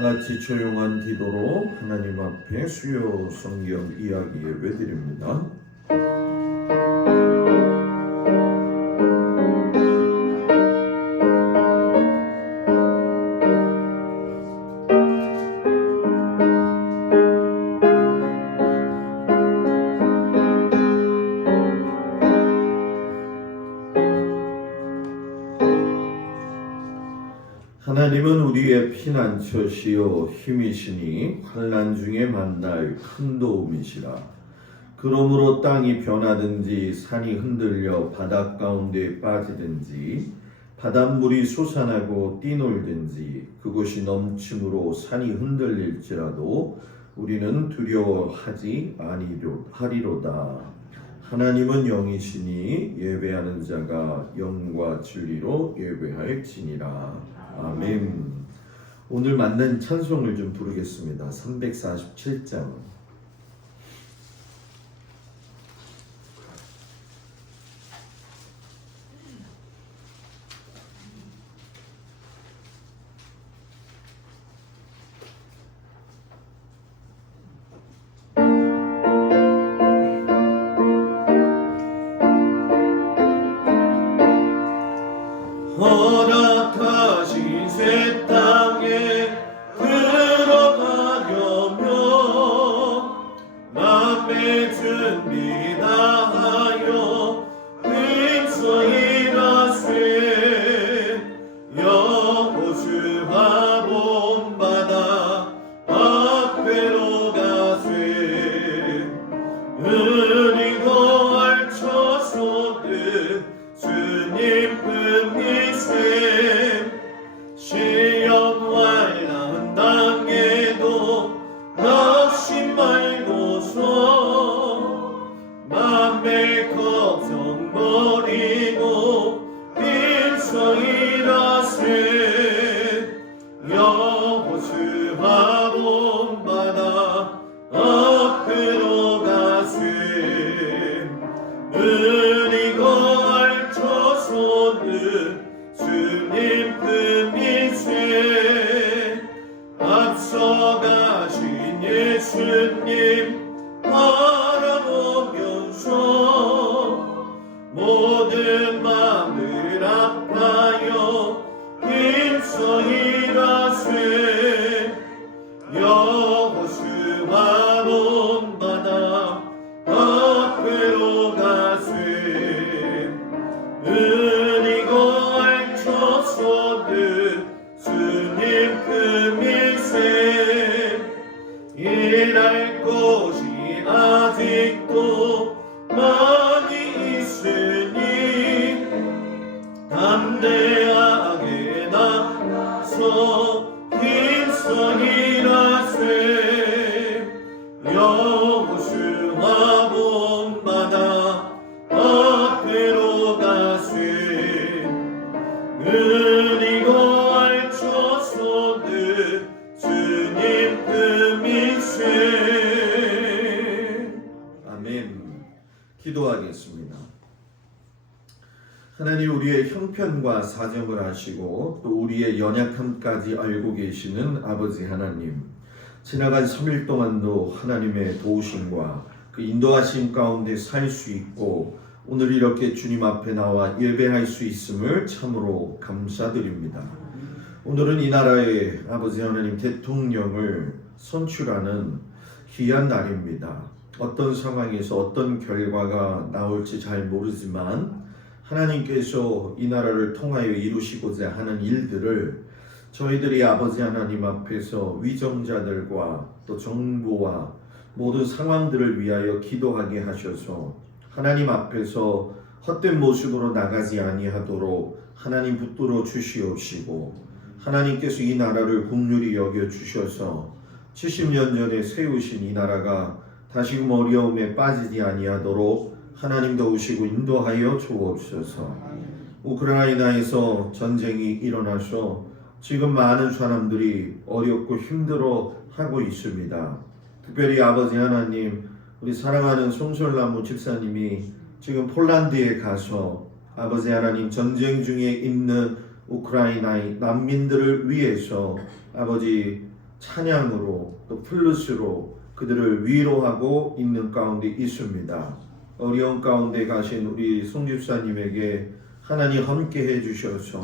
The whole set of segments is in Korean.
같이 조용한 기도로 하나님 앞에 수요 성경 이야기 예배드립니다. 하나님은 우리의 피난처시요 힘이시니 환난 중에 만날 큰 도움이시라. 그러므로 땅이 변하든지 산이 흔들려 바닷 가운데 빠지든지 바닷물이 솟아나고 뛰놀든지 그곳이 넘침으로 산이 흔들릴지라도 우리는 두려워하지 아니하리로다. 하나님은 영이시니 예배하는 자가 영과 진리로 예배할지니라. 아멘. 오늘 만난 찬송을 좀 부르겠습니다. 347장. 허락하신 새 땅에 들어가려면 맘에 준비 다하여 근처이라세. 여호수아 본바다 앞에로 가세. 은이고 알처소득 주님 시험 환난 당에도 낙심 말고서 맘에 걱정 버리고 일서일하세. 여호수아 본바다 앞으로 가세. 은이고 알처소득 주님 품이세. 앞서가신 예수님 바라보면서 모든 마음을 아파요 힘써일하세. 여호수아 본바다 앞으로 가세. 은이고 알처소득 주님 품이세. 일할 곳이 아직도 많이 있으니 담대하게 나서 힘써일하세. 여호수아 본바다 앞으로 가세. 은이고 알처소득 주님 품이세. 아멘. 기도하겠습니다. 하나님, 우리의 형편과 사정을 아시고 또 우리의 연약함까지 알고 계시는 아버지 하나님, 지나간 3일 동안도 하나님의 도우심과 그 인도하심 가운데 살 수 있고 오늘 이렇게 주님 앞에 나와 예배할 수 있음을 참으로 감사드립니다. 오늘은 이 나라의 아버지 하나님 대통령을 선출하는 귀한 날입니다. 어떤 상황에서 어떤 결과가 나올지 잘 모르지만 하나님께서 이 나라를 통하여 이루시고자 하는 일들을 저희들이 아버지 하나님 앞에서 위정자들과 또 정부와 모든 상황들을 위하여 기도하게 하셔서 하나님 앞에서 헛된 모습으로 나가지 아니하도록 하나님 붙들어 주시옵시고, 하나님께서 이 나라를 긍휼히 여겨 주셔서 70년 전에 세우신 이 나라가 다시금 어려움에 빠지지 아니하도록 하나님 도우시고 인도하여 주옵소서. 우크라이나에서 전쟁이 일어나서 지금 많은 사람들이 어렵고 힘들어 하고 있습니다. 특별히 아버지 하나님, 우리 사랑하는 송설나무 집사님이 지금 폴란드에 가서 아버지 하나님 전쟁 중에 있는 우크라이나의 난민들을 위해서 아버지 찬양으로 또 플루스로 그들을 위로하고 있는 가운데 있습니다. 어려운 가운데 가신 우리 송 집사님에게 하나님 함께 해주셔서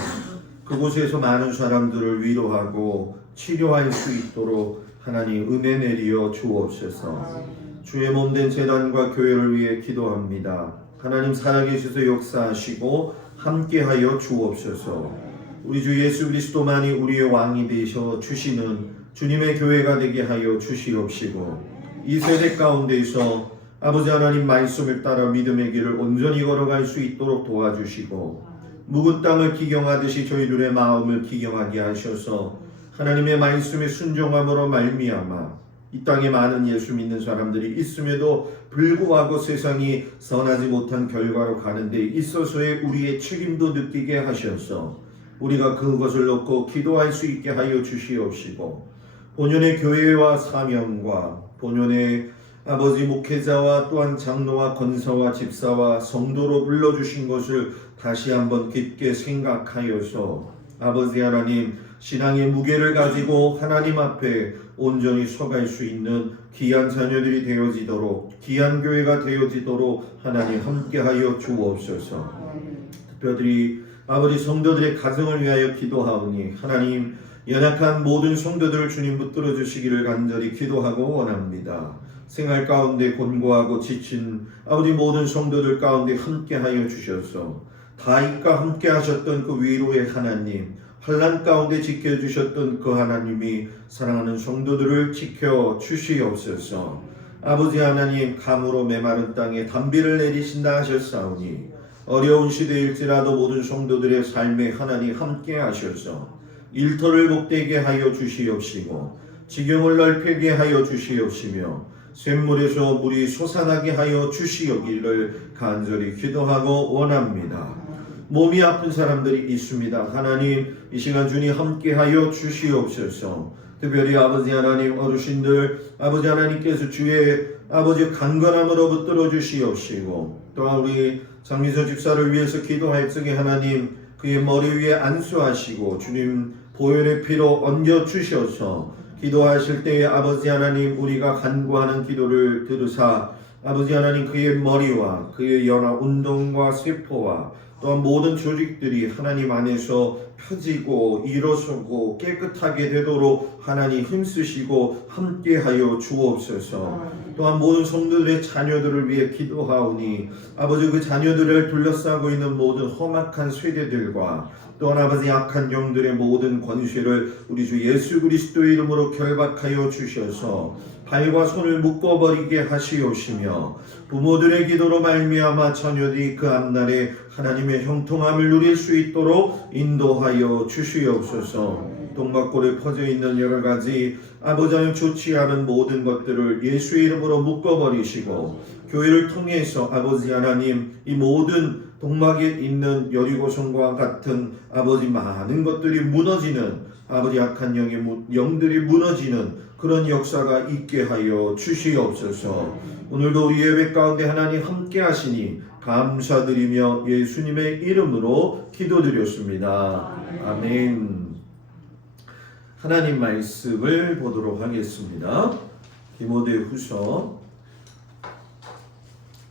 그곳에서 많은 사람들을 위로하고 치료할 수 있도록 하나님 은혜 내리어 주옵소서. 주의 몸된 재단과 교회를 위해 기도합니다. 하나님 살아계셔서 역사하시고 함께하여 주옵소서. 우리 주 예수 그리스도만이 우리의 왕이 되셔 주시는 주님의 교회가 되게 하여 주시옵시고, 이 세대 가운데서 아버지 하나님 말씀을 따라 믿음의 길을 온전히 걸어갈 수 있도록 도와주시고, 묵은 땅을 기경하듯이 저희들의 마음을 기경하게 하셔서 하나님의 말씀에 순종함으로 말미암아 이 땅에 많은 예수 믿는 사람들이 있음에도 불구하고 세상이 선하지 못한 결과로 가는 데 있어서의 우리의 책임도 느끼게 하셔서 우리가 그것을 놓고 기도할 수 있게 하여 주시옵시고, 본연의 교회와 사명과 본연의 아버지 목회자와 또한 장로와 권사와 집사와 성도로 불러주신 것을 다시 한번 깊게 생각하여서 아버지 하나님 신앙의 무게를 가지고 하나님 앞에 온전히 서갈 수 있는 귀한 자녀들이 되어지도록, 귀한 교회가 되어지도록 하나님 함께하여 주옵소서. 특별히 아버지 성도들의 가정을 위하여 기도하오니 하나님 연약한 모든 성도들을 주님 붙들어 주시기를 간절히 기도하고 원합니다. 생활 가운데 곤고하고 지친 아버지 모든 성도들 가운데 함께하여 주셔서 다윗과 함께 하셨던 그 위로의 하나님, 환난 가운데 지켜주셨던 그 하나님이 사랑하는 성도들을 지켜 주시옵소서. 아버지 하나님, 감으로 메마른 땅에 단비를 내리신다 하셨사오니 어려운 시대일지라도 모든 성도들의 삶에 하나님 함께 하셔서 일터를 복되게 하여 주시옵시고 지경을 넓히게 하여 주시옵시며 샘물에서 물이 솟아나게 하여 주시옵기를 간절히 기도하고 원합니다. 몸이 아픈 사람들이 있습니다. 하나님, 이 시간 주님 함께하여 주시옵소서. 특별히 아버지 하나님 어르신들, 아버지 하나님께서 주의 아버지 강건함으로 붙들어 주시옵시고, 또한 우리 장미서 집사를 위해서 기도할 적에 하나님 그의 머리 위에 안수하시고 주님 보혈의 피로 얹어 주셔서 기도하실 때에 아버지 하나님 우리가 간구하는 기도를 들으사 아버지 하나님 그의 머리와 그의 연화 운동과 세포와 또한 모든 조직들이 하나님 안에서 펴지고 일어서고 깨끗하게 되도록 하나님 힘쓰시고 함께하여 주옵소서. 또한 모든 성도들의 자녀들을 위해 기도하오니 아버지 그 자녀들을 둘러싸고 있는 모든 험악한 세대들과 또한 아버지 악한 영들의 모든 권세를 우리 주 예수 그리스도의 이름으로 결박하여 주셔서 발과 손을 묶어버리게 하시옵시며 부모들의 기도로 말미암아 자녀들이 그 앞날에 하나님의 형통함을 누릴 수 있도록 인도하여 주시옵소서. 동막골에 퍼져 있는 여러 가지 아버지 하나님 좋지 않은 모든 것들을 예수의 이름으로 묶어버리시고 교회를 통해서 아버지 하나님 이 모든 동막에 있는 여리고성과 같은 아버지 많은 것들이 무너지는 아버지 악한 영들이 무너지는 그런 역사가 있게 하여 주시옵소서. 오늘도 우리 예배 가운데 하나님 함께 하시니 감사드리며 예수님의 이름으로 기도드렸습니다. 아멘. 하나님 말씀을 보도록 하겠습니다. 디모데후서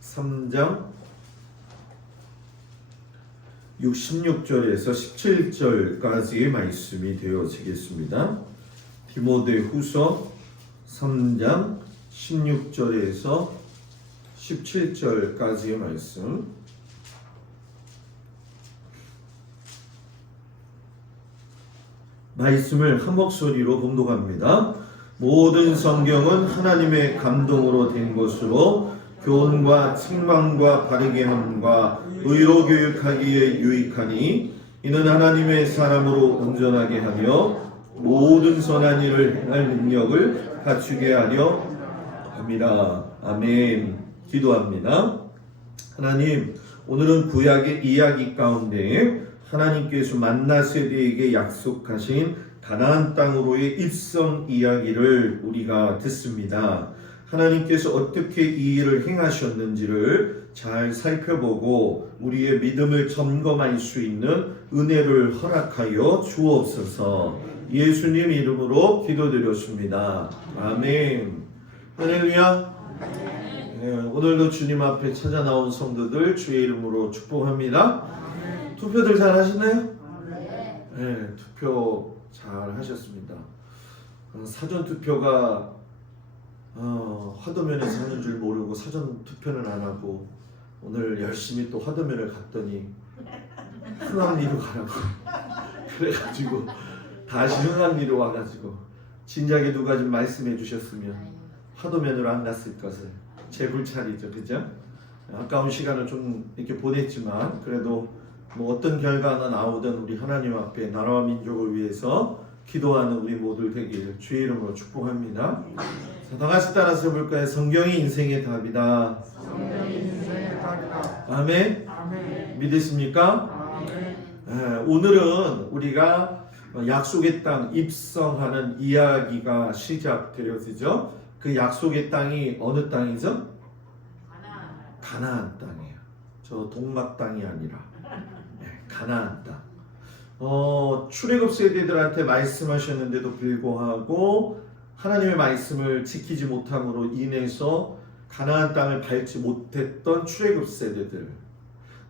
3장 16절에서 17절까지의 말씀이 되어지겠습니다. 디모데후서 3장 16절에서 17절까지의 말씀. 말씀을 한 목소리로 봉독합니다. 모든 성경은 하나님의 감동으로 된 것으로 교훈과 책망과 바르게 함과 의로 교육하기에 유익하니 이는 하나님의 사람으로 온전하게 하며 모든 선한 일을 행할 능력을 갖추게 하려 합니다. 아멘. 기도합니다. 하나님, 오늘은 구약의 이야기 가운데 하나님께서 만나 세대에게 약속하신 가나안 땅으로의 입성 이야기를 우리가 듣습니다. 하나님께서 어떻게 이 일을 행하셨는지를 잘 살펴보고 우리의 믿음을 점검할 수 있는 은혜를 허락하여 주옵소서. 예수님 이름으로 기도드렸습니다. 아멘. 할렐루야. 오늘도 주님 앞에 찾아 나온 성도들 주의 이름으로 축복합니다. 투표들 잘 하시나요? 네, 투표 잘 하셨습니다. 사전 투표가 화도면에서 하는 줄 모르고 사전 투표는 안 하고 오늘 열심히 또 화도면을 갔더니 흥왕리로 가라고 그래가지고 다시 흥왕리로 와가지고 진작에 누가 좀 말씀해 주셨으면 화도면으로 안 갔을 것을 제 불찰이죠, 그죠? 아까운 시간을 좀 이렇게 보냈지만 그래도 뭐 어떤 결과가 나오든 우리 하나님 앞에 나라와 민족을 위해서 기도하는 우리 모두 되길 주의 이름으로 축복합니다. 자, 다 같이 따라서 볼까요? 성경이 인생의 답이다. 아멘. 믿으십니까? 오늘은 우리가 약속의 땅 입성하는 이야기가 시작되어지죠. 그 약속의 땅이 어느 땅이죠? 가나안 땅이에요. 저 동막 땅이 아니라 가나안 땅. 출애굽 세대들한테 말씀하셨는데도 불구하고 하나님의 말씀을 지키지 못함으로 인해서 가나안 땅을 밟지 못했던 출애굽 세대들.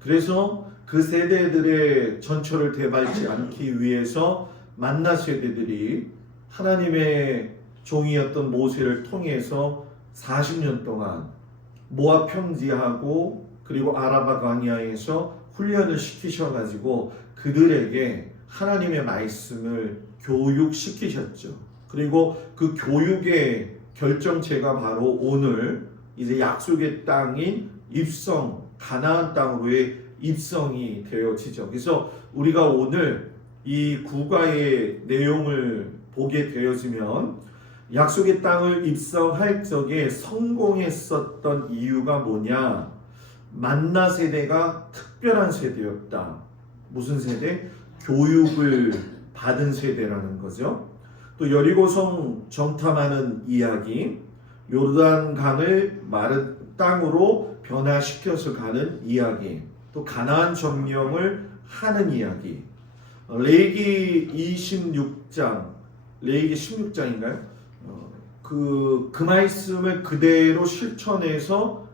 그래서 그 세대들의 전철을 되밟지 않기 위해서 만나 세대들이 하나님의 종이었던 모세를 통해서 40년 동안 모압 평지하고 그리고 아라바 광야에서 훈련을 시키셔가지고 그들에게 하나님의 말씀을 교육시키셨죠. 그리고 그 교육의 결정체가 바로 오늘 이제 약속의 땅인 입성, 가나안 땅으로의 입성이 되어지죠. 그래서 우리가 오늘 이 구가의 내용을 보게 되어지면 약속의 땅을 입성할 적에 성공했었던 이유가 뭐냐? 만나 세대가 특별한 세대였다. 무슨 세대? 교육을 받은 세대라는 거죠. 또 여리고성 정탐하는 이야기, 요르단강을 마른 땅으로 변화시켜서 가는 이야기, 또 가나안 점령을 하는 이야기. 레위기 26장, 레위기 16장인가요? 그 말씀을 그대로 실천해서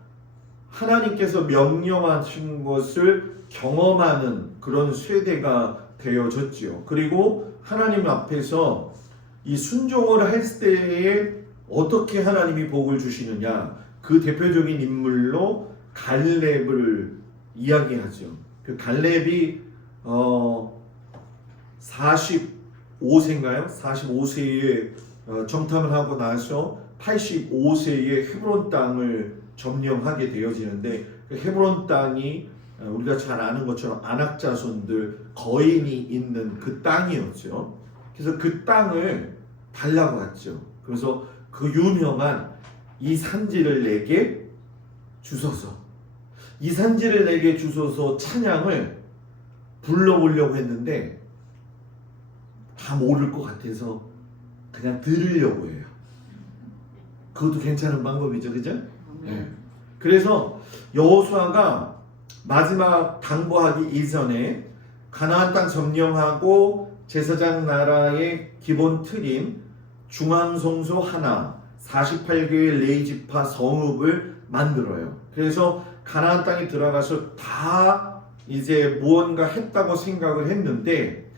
하나님께서 명령하신 것을 경험하는 그런 세대가 되어졌지요. 그리고 하나님 앞에서 이 순종을 할 때에 어떻게 하나님이 복을 주시느냐, 그 대표적인 인물로 갈렙을 이야기하죠. 그 갈렙이 45세인가요? 45세에 정탐을 하고 나서 85세에 헤브론 땅을 점령하게 되어지는데 그 헤브론 땅이 우리가 잘 아는 것처럼 아낙 자손들 거인이 있는 그 땅이었죠. 그래서 그 땅을 달라고 했죠. 그래서 그 유명한 이 산지를 내게 주소서, 이 산지를 내게 주소서 찬양을 불러보려고 했는데 다 모를 것 같아서 그냥 들으려고 해요. 그것도 괜찮은 방법이죠, 그죠? 네. 그래서 여호수아가 마지막 당부하기 이전에 가나안 땅 점령하고 제사장 나라의 기본 틀인 중앙성소 하나, 48개의 레위지파 성읍을 만들어요. 그래서 가나안 땅에 들어가서 다 이제 무언가 했다고 생각을 했는데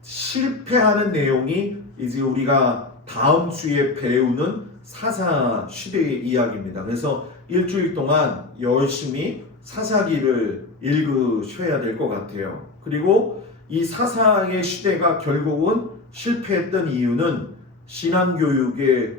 실패하는 내용이 이제 우리가 다음 주에 배우는 사사 시대의 이야기입니다. 그래서 일주일 동안 열심히 사사기를 읽으셔야 될 것 같아요. 그리고 이 사사의 시대가 결국은 실패했던 이유는 신앙교육의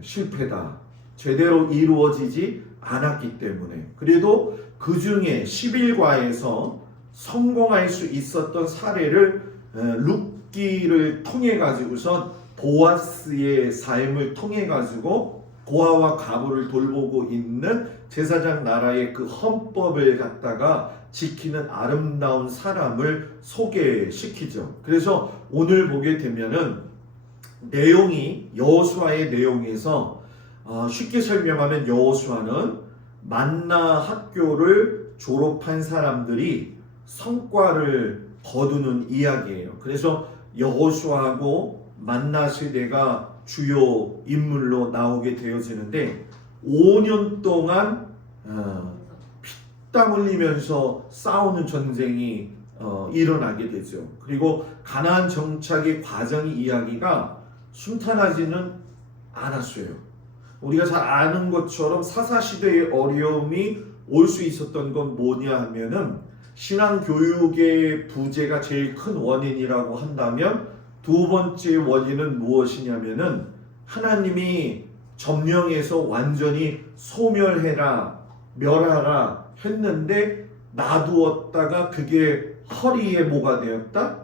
실패다. 제대로 이루어지지 않았기 때문에. 그래도 그 중에 11과에서 성공할 수 있었던 사례를 룻기를 통해 가지고선 보아스의 삶을 통해 가지고 고아와 가부를 돌보고 있는 제사장 나라의 그 헌법을 갖다가 지키는 아름다운 사람을 소개시키죠. 그래서 오늘 보게 되면은 내용이 여호수아의 내용에서 쉽게 설명하면 여호수아는 만나 학교를 졸업한 사람들이 성과를 거두는 이야기예요. 그래서 여호수아하고 만나 세대가 주요 인물로 나오게 되어지는데 5년 동안 피땀 흘리면서 싸우는 전쟁이 일어나게 되죠. 그리고 가나안 정착의 과정의 이야기가 순탄하지는 않았어요. 우리가 잘 아는 것처럼 사사시대의 어려움이 올 수 있었던 건 뭐냐 하면은 신앙교육의 부재가 제일 큰 원인이라고 한다면 두 번째 원인은 무엇이냐면은 하나님이 점령해서 완전히 소멸해라 멸하라 했는데 놔두었다가 그게 허리에 뭐가 되었다?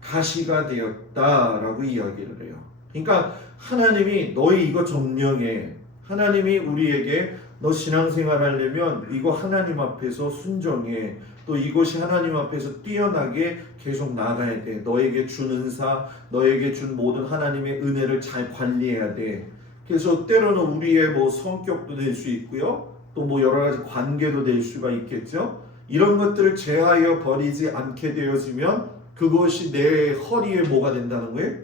가시가 되었다라고 이야기를 해요. 그러니까 하나님이 너희 이거 점령해. 하나님이 우리에게 너 신앙생활 하려면 이거 하나님 앞에서 순정해. 또 이것이 하나님 앞에서 뛰어나게 계속 나가야 돼. 너에게 준 은사, 너에게 준 모든 하나님의 은혜를 잘 관리해야 돼. 그래서 때로는 우리의 뭐 성격도 될 수 있고요. 또 뭐 여러 가지 관계도 될 수가 있겠죠. 이런 것들을 제하여 버리지 않게 되어지면 그것이 내 허리에 뭐가 된다는 거예요?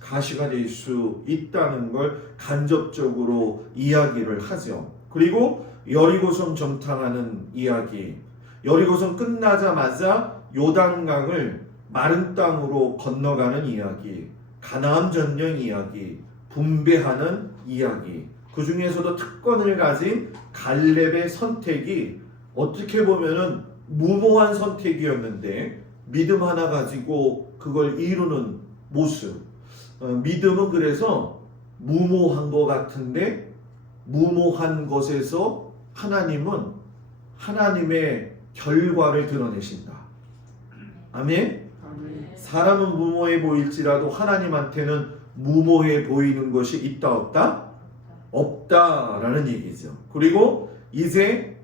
가시가 될 수 있다는 걸 간접적으로 이야기를 하죠. 그리고 여리고성 정탐하는 이야기. 여리고성 끝나자마자 요단강을 마른 땅으로 건너가는 이야기. 가나안 전령 이야기. 분배하는 이야기. 그 중에서도 특권을 가진 갈렙의 선택이 어떻게 보면은 무모한 선택이었는데 믿음 하나 가지고 그걸 이루는 모습. 믿음은 그래서 무모한 것 같은데 무모한 것에서 하나님은 하나님의 결과를 드러내신다. 아멘? 사람은 무모해 보일지라도 하나님한테는 무모해 보이는 것이 있다 없다? 없다라는 얘기죠. 그리고 이제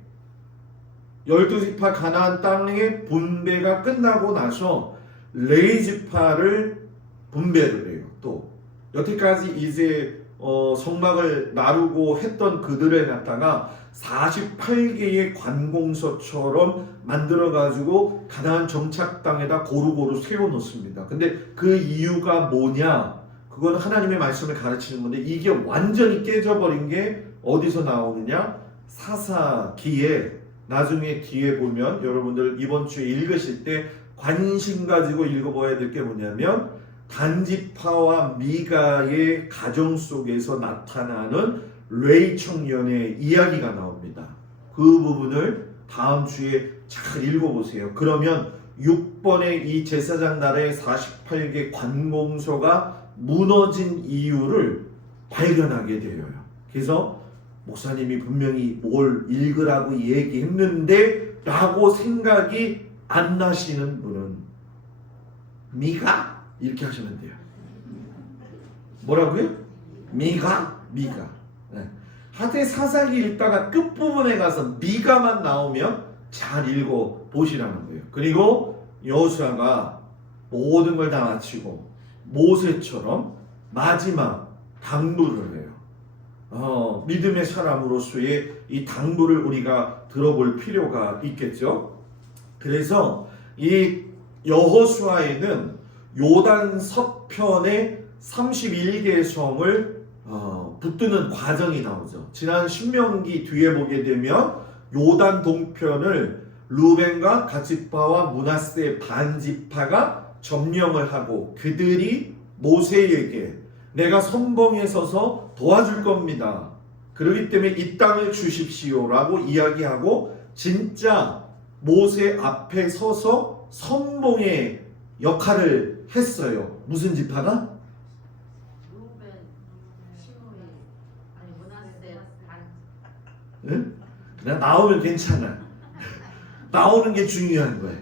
12지파 가나안 땅의 분배가 끝나고 나서 레위지파를 분배를 해요. 또 여태까지 이제 성막을 나르고 했던 그들을 갖다가 48개의 관공서처럼 만들어 가지고 가나안 정착 땅에다 고루고루 세워 놓습니다. 근데 그 이유가 뭐냐? 그건 하나님의 말씀을 가르치는 건데 이게 완전히 깨져버린 게 어디서 나오느냐? 사사기에 나중에 뒤에 보면 여러분들 이번 주에 읽으실 때 관심 가지고 읽어봐야 될 게 뭐냐면 단지파와 미가의 가정 속에서 나타나는 레위 청년의 이야기가 나옵니다. 그 부분을 다음 주에 잘 읽어보세요. 그러면 6번의 이 제사장 나라의 48개 관공서가 무너진 이유를 발견하게 되어요. 그래서 목사님이 분명히 뭘 읽으라고 얘기했는데 라고 생각이 안 나시는 분은 미가? 이렇게 하시면 돼요. 뭐라고요? 미가? 네. 하되 사사기 읽다가 끝부분에 가서 미가만 나오면 잘 읽어 보시라는 거예요. 그리고 여호수아가 모든 걸 다 마치고 모세처럼 마지막 당부를 해요. 믿음의 사람으로서의 이 당부를 우리가 들어볼 필요가 있겠죠. 그래서 이 여호수아에는 요단 서편의 31개의 성을 붙드는 과정이 나오죠. 지난 신명기 뒤에 보게 되면 요단 동편을 루벤과 갓지파와 므낫세 반지파가 점령을 하고 그들이 모세에게 내가 선봉에 서서 도와줄 겁니다. 그렇기 때문에 이 땅을 주십시오라고 이야기하고 진짜 모세 앞에 서서 선봉의 역할을 했어요. 무슨 지파가? 루벤, 시므이, 아니 므낫세, 응? 그냥 나오면 괜찮아. 나오는 게 중요한 거예요.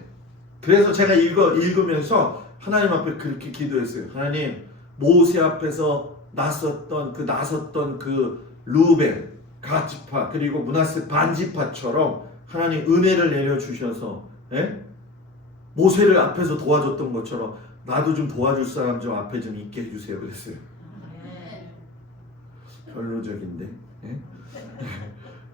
그래서 제가 읽으면서 하나님 앞에 그렇게 기도했어요. 하나님, 모세 앞에서 나섰던 그 루벤, 갓지파 그리고 므낫세 반지파처럼 하나님 은혜를 내려주셔서 모세를 앞에서 도와줬던 것처럼 나도 좀 도와줄 사람 좀 앞에 좀 있게 해주세요. 그랬어요. 별로적인데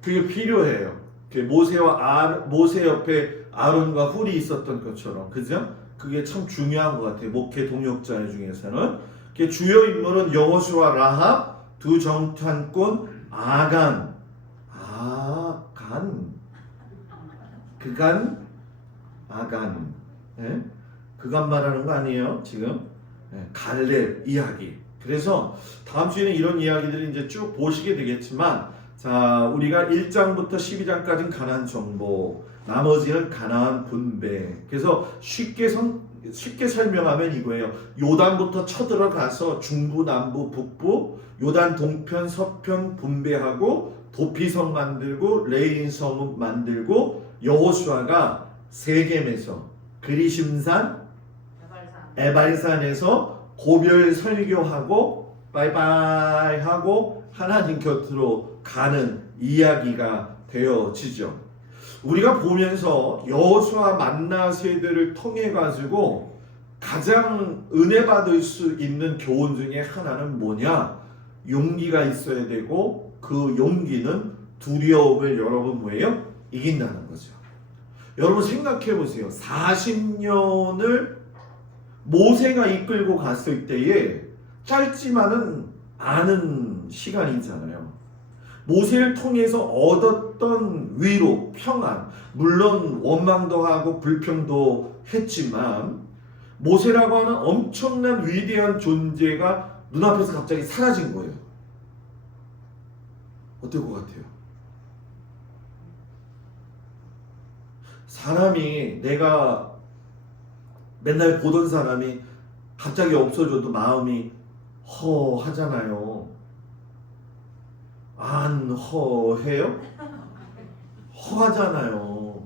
그게 필요해요. 모세 옆에 아론과 훌이 있었던 것처럼, 그죠? 그게 참 중요한 것 같아요. 목회 동역자 중에서는. 주요 인물은 여호수아, 라합, 두 정탐꾼, 아간, 아간, 예? 그간 말하는 거 아니에요 지금? 예, 갈렙 이야기. 그래서 다음 주에는 이런 이야기들을 이제 쭉 보시게 되겠지만, 자, 우리가 1장부터 12장까지는 가나안 정보, 나머지는 가나안 분배. 그래서 쉽게 설명하면 이거예요. 요단부터 쳐들어가서 중부, 남부, 북부, 요단 동편, 서편 분배하고 도피성 만들고 레인성 만들고, 여호수아가 세겜에서 그리심산, 에발산에서 고별 설교하고 바이바이 하고 하나님 곁으로 가는 이야기가 되어지죠. 우리가 보면서 여호수아 만나 세대를 통해 가지고 가장 은혜 받을 수 있는 교훈 중에 하나는 뭐냐? 용기가 있어야 되고, 그 용기는 두려움을 여러분 뭐예요? 이긴다는 거죠. 여러분 생각해 보세요. 40년을 모세가 이끌고 갔을 때에 짧지만은 않은 시간이잖아요. 모세를 통해서 얻었던 위로, 평안, 물론 원망도 하고 불평도 했지만, 모세라고 하는 엄청난 위대한 존재가 눈앞에서 갑자기 사라진 거예요. 어떨 것 같아요? 사람이, 내가 맨날 보던 사람이 갑자기 없어져도 마음이 허하잖아요. 안 허해요? 허하잖아요.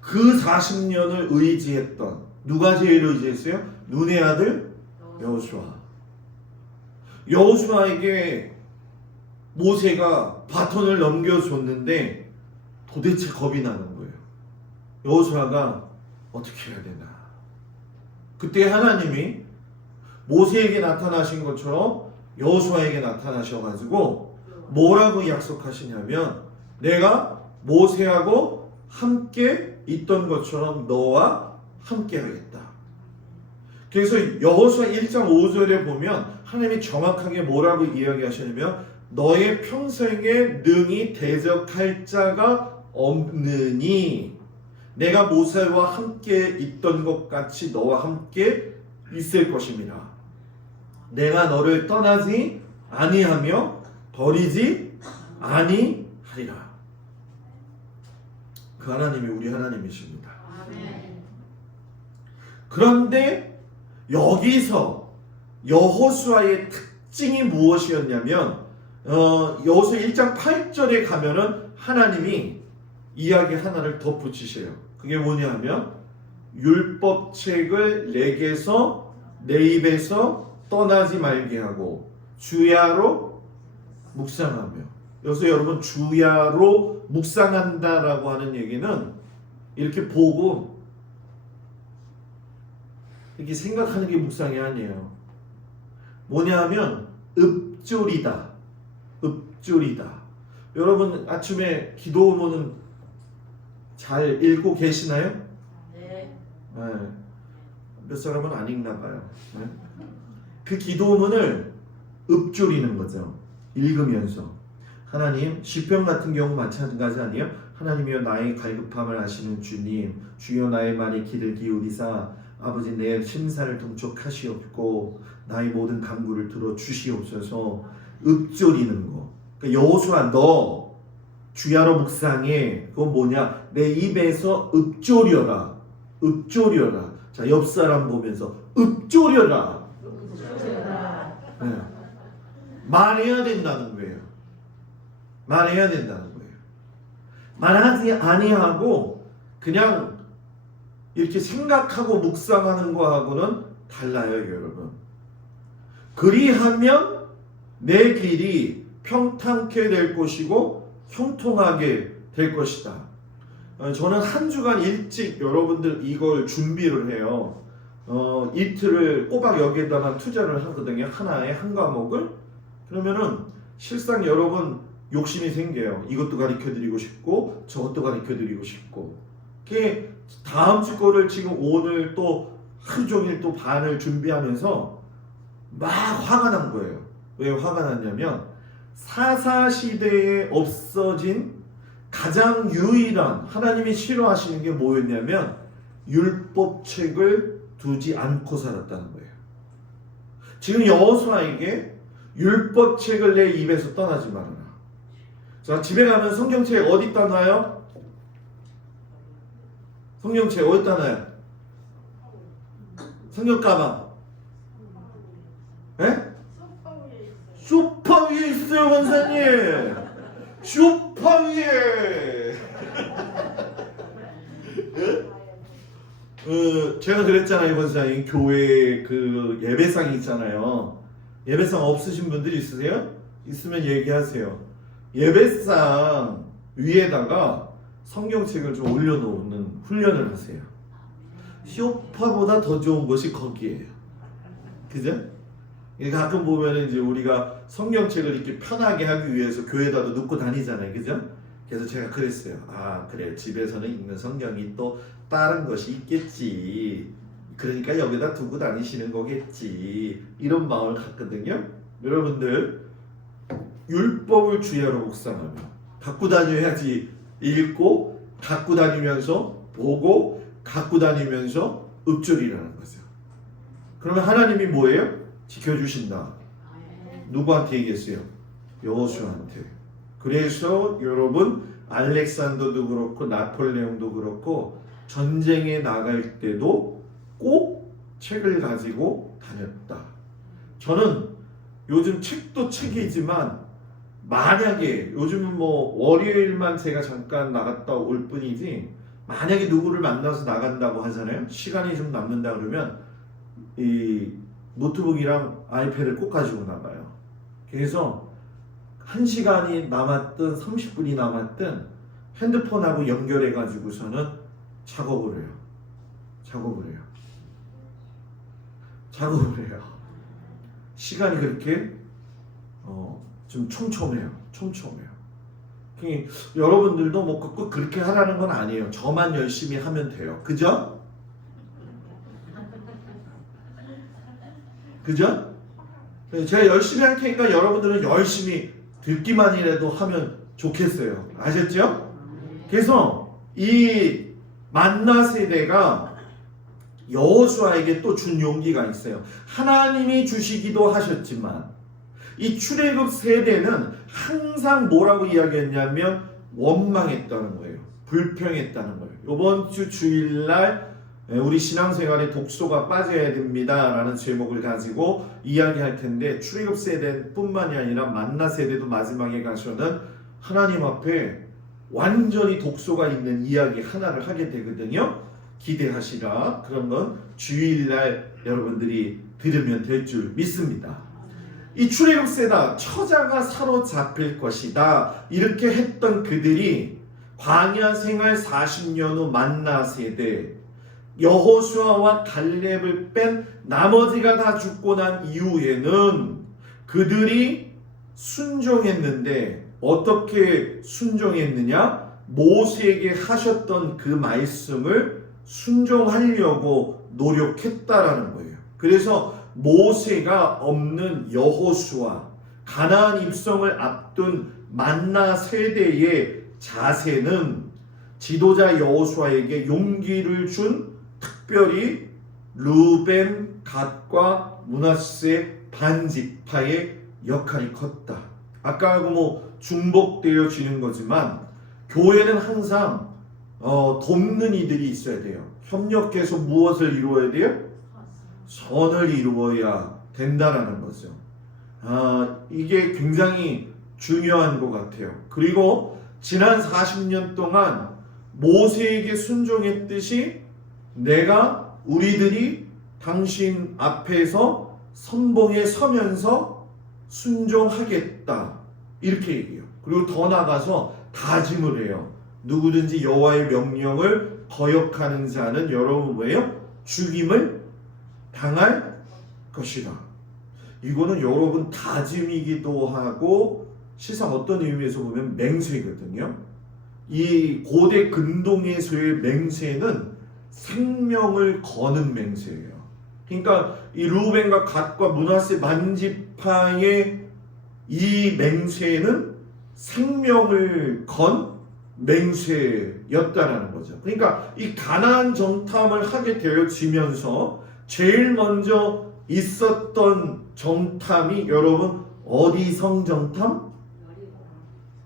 그 40년을 의지했던, 누가 제일 의지했어요? 눈의 아들 여호수아. 여호수아에게 모세가 바톤을 넘겨줬는데 도대체 겁이 나는 거예요. 여호수아가 어떻게 해야 되나. 그때 하나님이 모세에게 나타나신 것처럼 여호수아에게 나타나셔가지고 뭐라고 약속하시냐면, 내가 모세하고 함께 있던 것처럼 너와 함께 하겠다. 그래서 여호수아 1장 5절에 보면 하나님이 정확하게 뭐라고 이야기하시냐면, 너의 평생에 능히 대적할 자가 없느니 내가 모세와 함께 있던 것 같이 너와 함께 있을 것입니다. 내가 너를 떠나지 아니하며 버리지 아니하리라. 그 하나님이 우리 하나님이십니다. 아멘. 그런데 여기서 여호수아의 특징이 무엇이었냐면, 여호수아 1장 8절에 가면은 하나님이 이야기 하나를 덧붙이셔요. 그게 뭐냐 하면, 율법책을 내게서 내 입에서 떠나지 말게 하고 주야로 묵상하며. 여기서 여러분 주야로 묵상한다라고 하는 얘기는 이렇게 보고 이렇게 생각하는 게 묵상이 아니에요. 뭐냐 하면 읊조리다. 읊조리다. 여러분 아침에 기도문은 잘 읽고 계시나요? 네. 네. 몇 사람은 안 읽나 봐요. 네. 그 기도문을 읊조리는 거죠. 읽으면서. 하나님, 시편 같은 경우 마찬가지 아니에요? 하나님이여 나의 갈급함을 아시는 주님, 주여 나의 말에 귀를 기울이사 아버지 내 심사를 통촉하시옵고 나의 모든 간구를 들어 주시옵소서. 읊조리는 거. 그러니까 여호수아 너 주야로 묵상해. 그건 뭐냐? 내 입에서 읊조려라. 읊조려라. 자, 옆 사람 보면서 읊조려라. 네. 말해야 된다는 거예요. 말해야 된다는 거예요. 말하지 아니하고 그냥 이렇게 생각하고 묵상하는 거하고는 달라요, 여러분. 그리하면 내 길이 평탄케 될 것이고 형통하게 될 것이다. 저는 한 주간 일찍 여러분들 이걸 준비를 해요. 이틀을 꼬박 여기에다가 투자를 하거든요. 하나에 한 과목을. 그러면은 실상 여러분 욕심이 생겨요. 이것도 가르쳐드리고 싶고 저것도 가르쳐드리고 싶고. 그 다음 주 거를 지금 오늘 또 하루 종일 또 반을 준비하면서 막 화가 난 거예요. 왜 화가 났냐면 사사시대에 없어진 가장 유일한 하나님이 싫어하시는 게 뭐였냐면 율법책을 두지 않고 살았다는 거예요. 지금 여호수아에게 율법책을 내 입에서 떠나지 말아라. 자, 집에 가면 성경책 어디다 놔요? 성경책 어디다 놔요? 성경 가방. 에? 소파 위에 있어요, 권사님. 소파 위에. 제가 그랬잖아요, 권사님. 교회 그 예배상 있잖아요. 예배상 없으신 분들 있으세요? 있으면 얘기하세요. 예배상 위에다가 성경책을 좀 올려놓는 훈련을 하세요. 소파보다 더 좋은 것이 거기에요. 그죠? 가끔 보면은 이제 우리가 성경책을 이렇게 편하게 하기 위해서 교회에다도 놓고 다니잖아요. 그죠? 그래서 제가 그랬어요. 아, 그래. 집에서는 읽는 성경이 또 다른 것이 있겠지. 그러니까 여기다 두고 다니시는 거겠지. 이런 마음을 갖거든요. 여러분들, 율법을 주야로 묵상하며 갖고 다녀야지. 읽고 갖고 다니면서 보고 갖고 다니면서 읊조리라는 거죠. 그러면 하나님이 뭐예요? 지켜주신다. 누구한테 얘기했어요? 여호수아한테. 그래서 여러분 알렉산더도 그렇고 나폴레옹도 그렇고 전쟁에 나갈 때도 꼭 책을 가지고 다녔다. 저는 요즘 책도 책이지만 만약에 요즘은 뭐 월요일만 제가 잠깐 나갔다 올 뿐이지 만약에 누구를 만나서 나간다고 하잖아요. 시간이 좀 남는다 그러면 이 노트북이랑 아이패드를 꼭 가지고 나가요. 그래서 1시간이 남았든 30분이 남았든 핸드폰하고 연결해 가지고서는 작업을 해요. 시간이 그렇게 좀 촘촘해요. 여러분들도 뭐 꼭 그렇게 하라는 건 아니에요. 저만 열심히 하면 돼요. 그죠? 제가 열심히 할 테니까 여러분들은 열심히 듣기만이라도 하면 좋겠어요. 아셨죠? 그래서 이 만나 세대가 여호수아에게 또 준 용기가 있어요. 하나님이 주시기도 하셨지만 이 출애굽 세대는 항상 뭐라고 이야기했냐면 원망했다는 거예요. 불평했다는 거예요. 이번 주 주일날 우리 신앙생활에 독소가 빠져야 됩니다 라는 제목을 가지고 이야기할 텐데 출애굽 세대뿐만이 아니라 만나 세대도 마지막에 가서는 하나님 앞에 완전히 독소가 있는 이야기 하나를 하게 되거든요. 기대하시라. 그런 건 주일날 여러분들이 들으면 될 줄 믿습니다. 이 출애굽 세다 처자가 사로잡힐 것이다 이렇게 했던 그들이 광야 생활 40년 후 만나 세대 여호수아와 갈렙을 뺀 나머지가 다 죽고 난 이후에는 그들이 순종했는데 어떻게 순종했느냐? 모세에게 하셨던 그 말씀을 순종하려고 노력했다라는 거예요. 그래서 모세가 없는 여호수아, 가나안 입성을 앞둔 만나 세대의 자세는 지도자 여호수아에게 용기를 준 특별히 루벤, 갓과 므낫세 반지파의 역할이 컸다. 아까 뭐 중복되어지는 거지만 교회는 항상 돕는 이들이 있어야 돼요. 협력해서 무엇을 이루어야 돼요? 선을 이루어야 된다라는 거죠. 이게 굉장히 중요한 것 같아요. 그리고 지난 40년 동안 모세에게 순종했듯이 내가 우리들이 당신 앞에서 선봉에 서면서 순종하겠다 이렇게 얘기해요. 그리고 더 나가서 다짐을 해요. 누구든지 여호와의 명령을 거역하는 자는 여러분 뭐예요? 죽임을 당할 것이다. 이거는 여러분 다짐이기도 하고 실상 어떤 의미에서 보면 맹세거든요. 이 고대 근동에서의 맹세는 생명을 거는 맹세예요. 그러니까 이 루벤과 갓과 므낫세 만지파의 이 맹세는 생명을 건 맹세였다라는 거죠. 그러니까 이 가나안 정탐을 하게 되어지면서 제일 먼저 있었던 정탐이 여러분 어디성 정탐?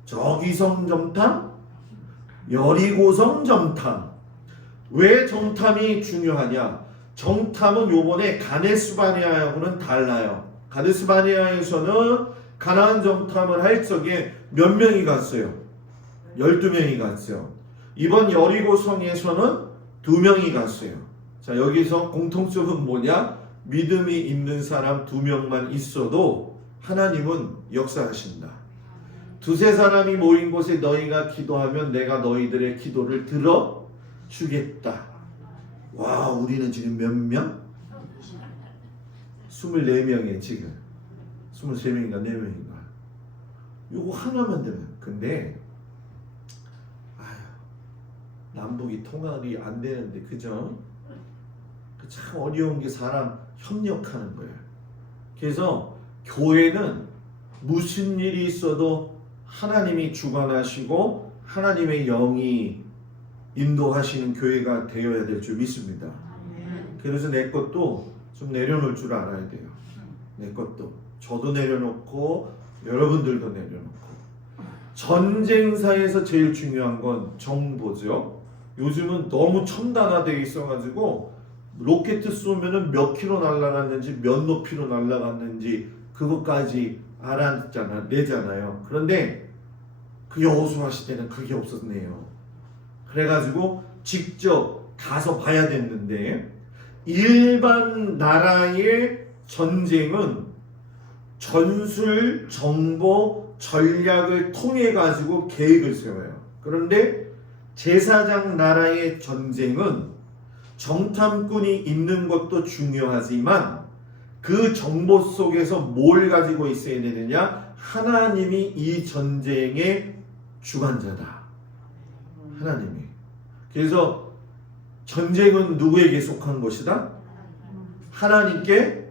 저기성 정탐? 여리고성 정탐. 왜 정탐이 중요하냐? 정탐은 요번에 가데스바네아하고는 달라요. 가데스바네아에서는 가나안 정탐을 할 적에 몇 명이 갔어요? 12명이 갔어요. 이번 여리고성에서는 2명이 갔어요. 자, 여기서 공통점은 뭐냐? 믿음이 있는 사람 2명만 있어도 하나님은 역사하신다. 2-3 사람이 모인 곳에 너희가 기도하면 내가 너희들의 기도를 들어주겠다. 와, 우리는 지금 몇 명? 24명에 지금 23명인가 4명인가. 요거 하나만 되면. 근데 남북이 통합이 안 되는데, 그죠? 참 어려운 게 사람 협력하는 거예요. 그래서 교회는 무슨 일이 있어도 하나님이 주관하시고 하나님의 영이 인도하시는 교회가 되어야 될 줄 믿습니다. 그래서 내 것도 좀 내려놓을 줄 알아야 돼요. 내 것도 저도 내려놓고 여러분들도 내려놓고. 전쟁사에서 제일 중요한 건 정보죠. 요즘은 너무 첨단화되어 있어가지고 로켓 쏘면은 몇 킬로 날아갔는지 몇 높이로 날아갔는지 그것까지 내잖아요. 그런데 그 여호수아 시대는 그게 없었네요. 그래가지고 직접 가서 봐야 됐는데, 일반 나라의 전쟁은 전술, 정보, 전략을 통해 가지고 계획을 세워요. 그런데 제사장 나라의 전쟁은 정탐꾼이 있는 것도 중요하지만 그 정보 속에서 뭘 가지고 있어야 되느냐? 하나님이 이 전쟁의 주관자다. 하나님이. 그래서 전쟁은 누구에게 속한 것이다? 하나님께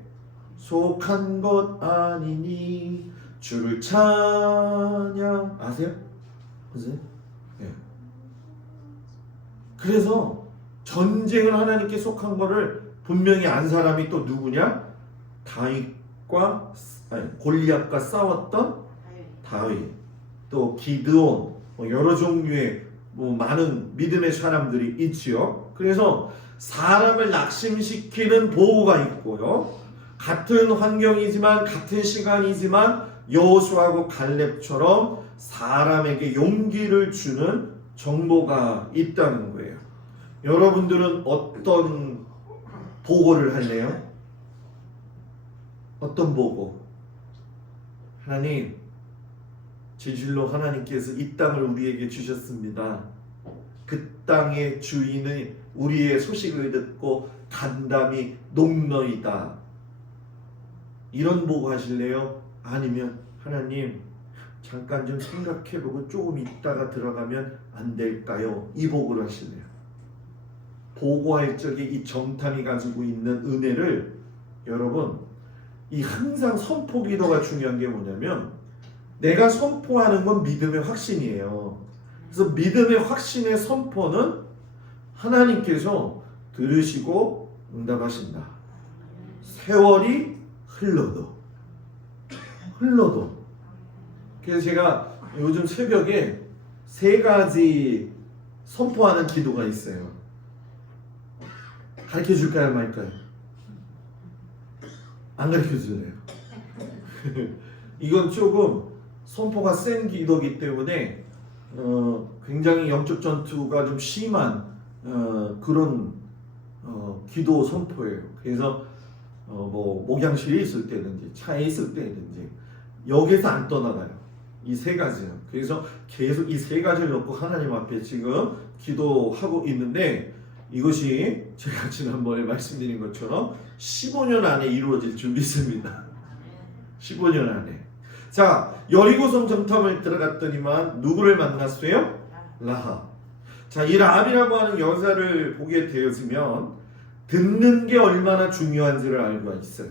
속한 것 아니니 주를 찬양. 아세요? 아세요? 네. 그래서 전쟁을 하나님께 속한 거를 분명히 안 사람이 또 누구냐? 골리앗과 싸웠던 다윗, 또 기드온, 여러 종류의 많은 믿음의 사람들이 있지요. 그래서 사람을 낙심시키는 보호가 있고요. 같은 환경이지만 같은 시간이지만 여호수아하고 갈렙처럼 사람에게 용기를 주는 정보가 있다는 거예요. 여러분들은 어떤 보고를 할래요? 어떤 보고? 하나님, 진실로 하나님께서 이 땅을 우리에게 주셨습니다. 그 땅의 주인은 우리의 소식을 듣고 간담이 녹너이다. 이런 보고 하실래요? 아니면 하나님, 잠깐 좀 생각해보고 조금 있다가 들어가면 안 될까요? 이 보고를 하실래요? 보고할 적에 이 정탐이 가지고 있는 은혜를, 여러분, 이 항상 선포 기도가 중요한 게 뭐냐면, 내가 선포하는 건 믿음의 확신이에요. 그래서 믿음의 확신의 선포는 하나님께서 들으시고 응답하신다. 세월이 흘러도. 그래서 제가 요즘 새벽에 3가지 선포하는 기도가 있어요. 가르쳐 줄까요, 말까요? 안 가르쳐 줄래요? 이건 조금 선포가 센 기도이기 때문에 굉장히 영적 전투가 좀 심한 그런 기도 선포예요. 그래서 목양실에 있을 때든지 차에 있을 때든지 여기서 안 떠나가요. 이 3가지요. 그래서 계속 이 3가지를 놓고 하나님 앞에 지금 기도하고 있는데, 이것이 제가 지난번에 말씀드린 것처럼 15년 안에 이루어질 줄 믿습니다. 15년 안에. 자, 여리고성 정탐을 들어갔더니만 누구를 만났어요? 라합. 자, 이 라합이라고 하는 여자를 보게 되었으면 듣는 게 얼마나 중요한지를 알고 있어요.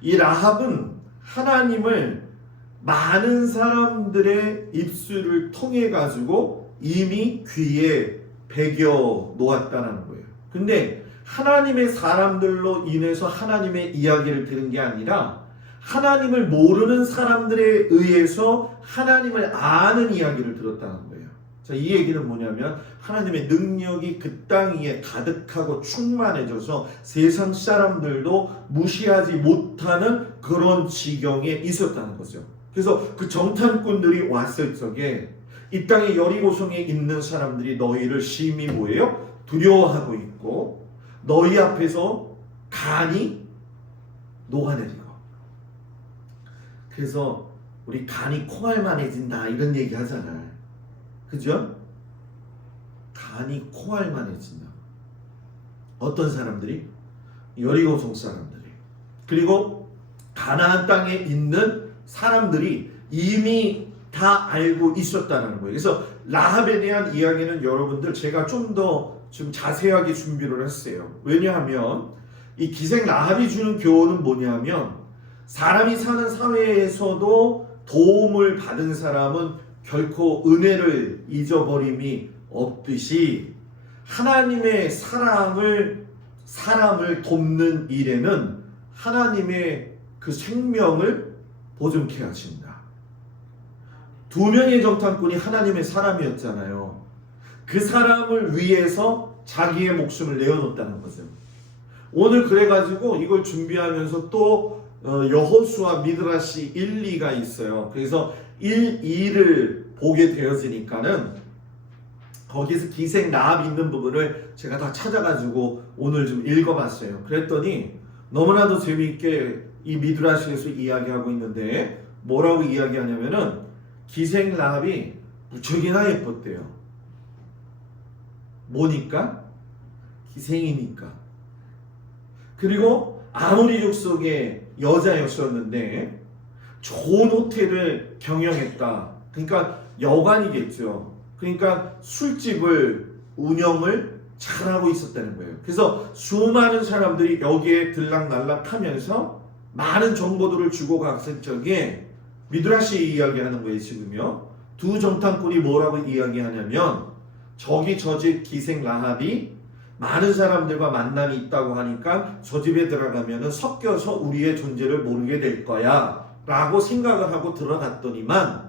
이 라합은 하나님을 많은 사람들의 입술을 통해 가지고 이미 귀에 배겨 놓았다는 거예요. 근데 하나님의 사람들로 인해서 하나님의 이야기를 들은 게 아니라 하나님을 모르는 사람들에 의해서 하나님을 아는 이야기를 들었다는 거예요. 자, 이 얘기는 뭐냐면 하나님의 능력이 그 땅 위에 가득하고 충만해져서 세상 사람들도 무시하지 못하는 그런 지경에 있었다는 거죠. 그래서 그 정탐꾼들이 왔을 적에 이 땅의 여리고성에 있는 사람들이 너희를 심히 뭐예요? 두려워하고 있고 너희 앞에서 간이 녹아내리고, 그래서 우리 간이 콩알만해진다 이런 얘기 하잖아요. 그죠? 간이 콩알만해진다. 어떤 사람들이? 여리고성 사람들이. 그리고 가나안 땅에 있는 사람들이 이미 다 알고 있었다는 거예요. 그래서 라합에 대한 이야기는 여러분들 제가 좀 더 좀 자세하게 준비를 했어요. 왜냐하면 이 기생 라합이 주는 교훈은 뭐냐면 사람이 사는 사회에서도 도움을 받은 사람은 결코 은혜를 잊어버림이 없듯이 하나님의 사랑을 사람을 돕는 일에는 하나님의 그 생명을 보존케 하신다. 두 명의 정탐꾼이 하나님의 사람이었잖아요. 그 사람을 위해서 자기의 목숨을 내어놓았다는 거죠. 오늘 그래가지고 이걸 준비하면서 또 여호수아 미드라시 1, 2가 있어요. 그래서 1, 2를 보게 되어지니까는 거기서 기생 라합 있는 부분을 제가 다 찾아가지고 오늘 좀 읽어봤어요. 그랬더니 너무나도 재미있게 이 미드라시에서 이야기하고 있는데 뭐라고 이야기하냐면은 기생 라합이 무척이나 예뻤대요. 뭐니까? 기생이니까. 그리고 아모리 족속의 여자였었는데 좋은 호텔을 경영했다. 그러니까 여관이겠죠. 그러니까 술집을 운영을 잘하고 있었다는 거예요. 그래서 수많은 사람들이 여기에 들락날락하면서 많은 정보들을 주고 갔을 적에 미드라시 이야기하는 거예요. 지금요. 두 정탐꾼이 뭐라고 이야기하냐면 저기 저 집 기생 라합이 많은 사람들과 만남이 있다고 하니까 저 집에 들어가면은 섞여서 우리의 존재를 모르게 될 거야 라고 생각을 하고 들어갔더니만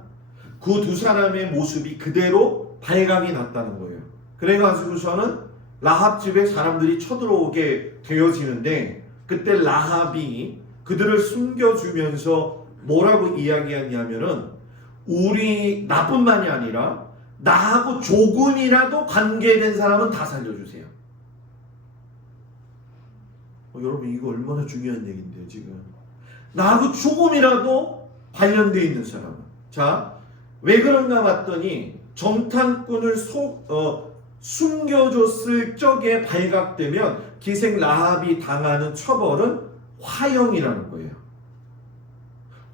그 두 사람의 모습이 그대로 발각이 났다는 거예요. 그래가지고서는 라합 집에 사람들이 쳐들어오게 되어지는데 그때 라합이 그들을 숨겨주면서 뭐라고 이야기했냐면은 우리 나뿐만이 아니라 나하고 조금이라도 관계된 사람은 다 살려주세요. 여러분 이거 얼마나 중요한 얘기인데요. 지금 나하고 조금이라도 관련되어 있는 사람은. 자, 왜 그런가 봤더니 정탐꾼을 숨겨줬을 적에 발각되면 기생 라합이 당하는 처벌은 화형이라는 거예요.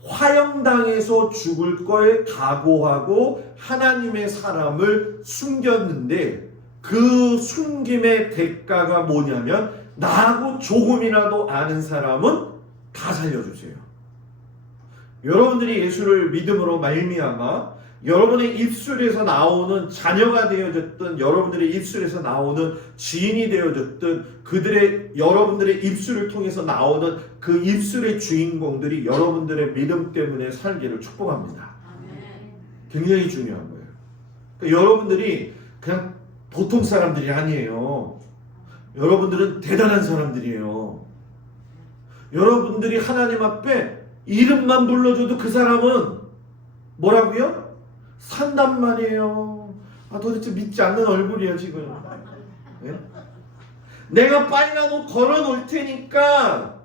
화형당해서 죽을 걸 각오하고 하나님의 사람을 숨겼는데 그 숨김의 대가가 뭐냐면 나하고 조금이라도 아는 사람은 다 살려주세요. 여러분들이 예수를 믿음으로 말미암아 여러분의 입술에서 나오는 자녀가 되어졌든 여러분들의 입술에서 나오는 지인이 되어졌든 여러분들의 입술을 통해서 나오는 그 입술의 주인공들이 여러분들의 믿음 때문에 살기를 축복합니다. 굉장히 중요한 거예요. 그러니까 여러분들이 그냥 보통 사람들이 아니에요. 여러분들은 대단한 사람들이에요. 여러분들이 하나님 앞에 이름만 불러줘도 그 사람은 뭐라고요? 산단 말이에요. 도대체 믿지 않는 얼굴이야 지금. 네? 내가 빨간 옷 걸어놓을 테니까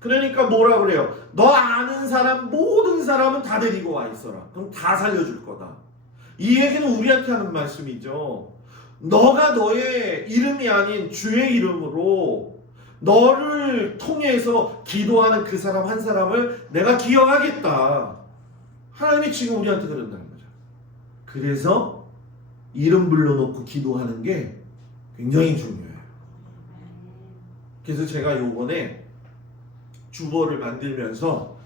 그러니까 뭐라 그래요? 너 아는 사람 모든 사람은 다 데리고 와 있어라. 그럼 다 살려줄 거다. 이 얘기는 우리한테 하는 말씀이죠. 너가 너의 이름이 아닌 주의 이름으로 너를 통해서 기도하는 그 사람 한 사람을 내가 기억하겠다. 하나님이 지금 우리한테 그런다는 거죠. 그래서 이름 불러놓고 기도하는 게 굉장히 중요해요. 그래서 제가 요번에 주보를 만들면서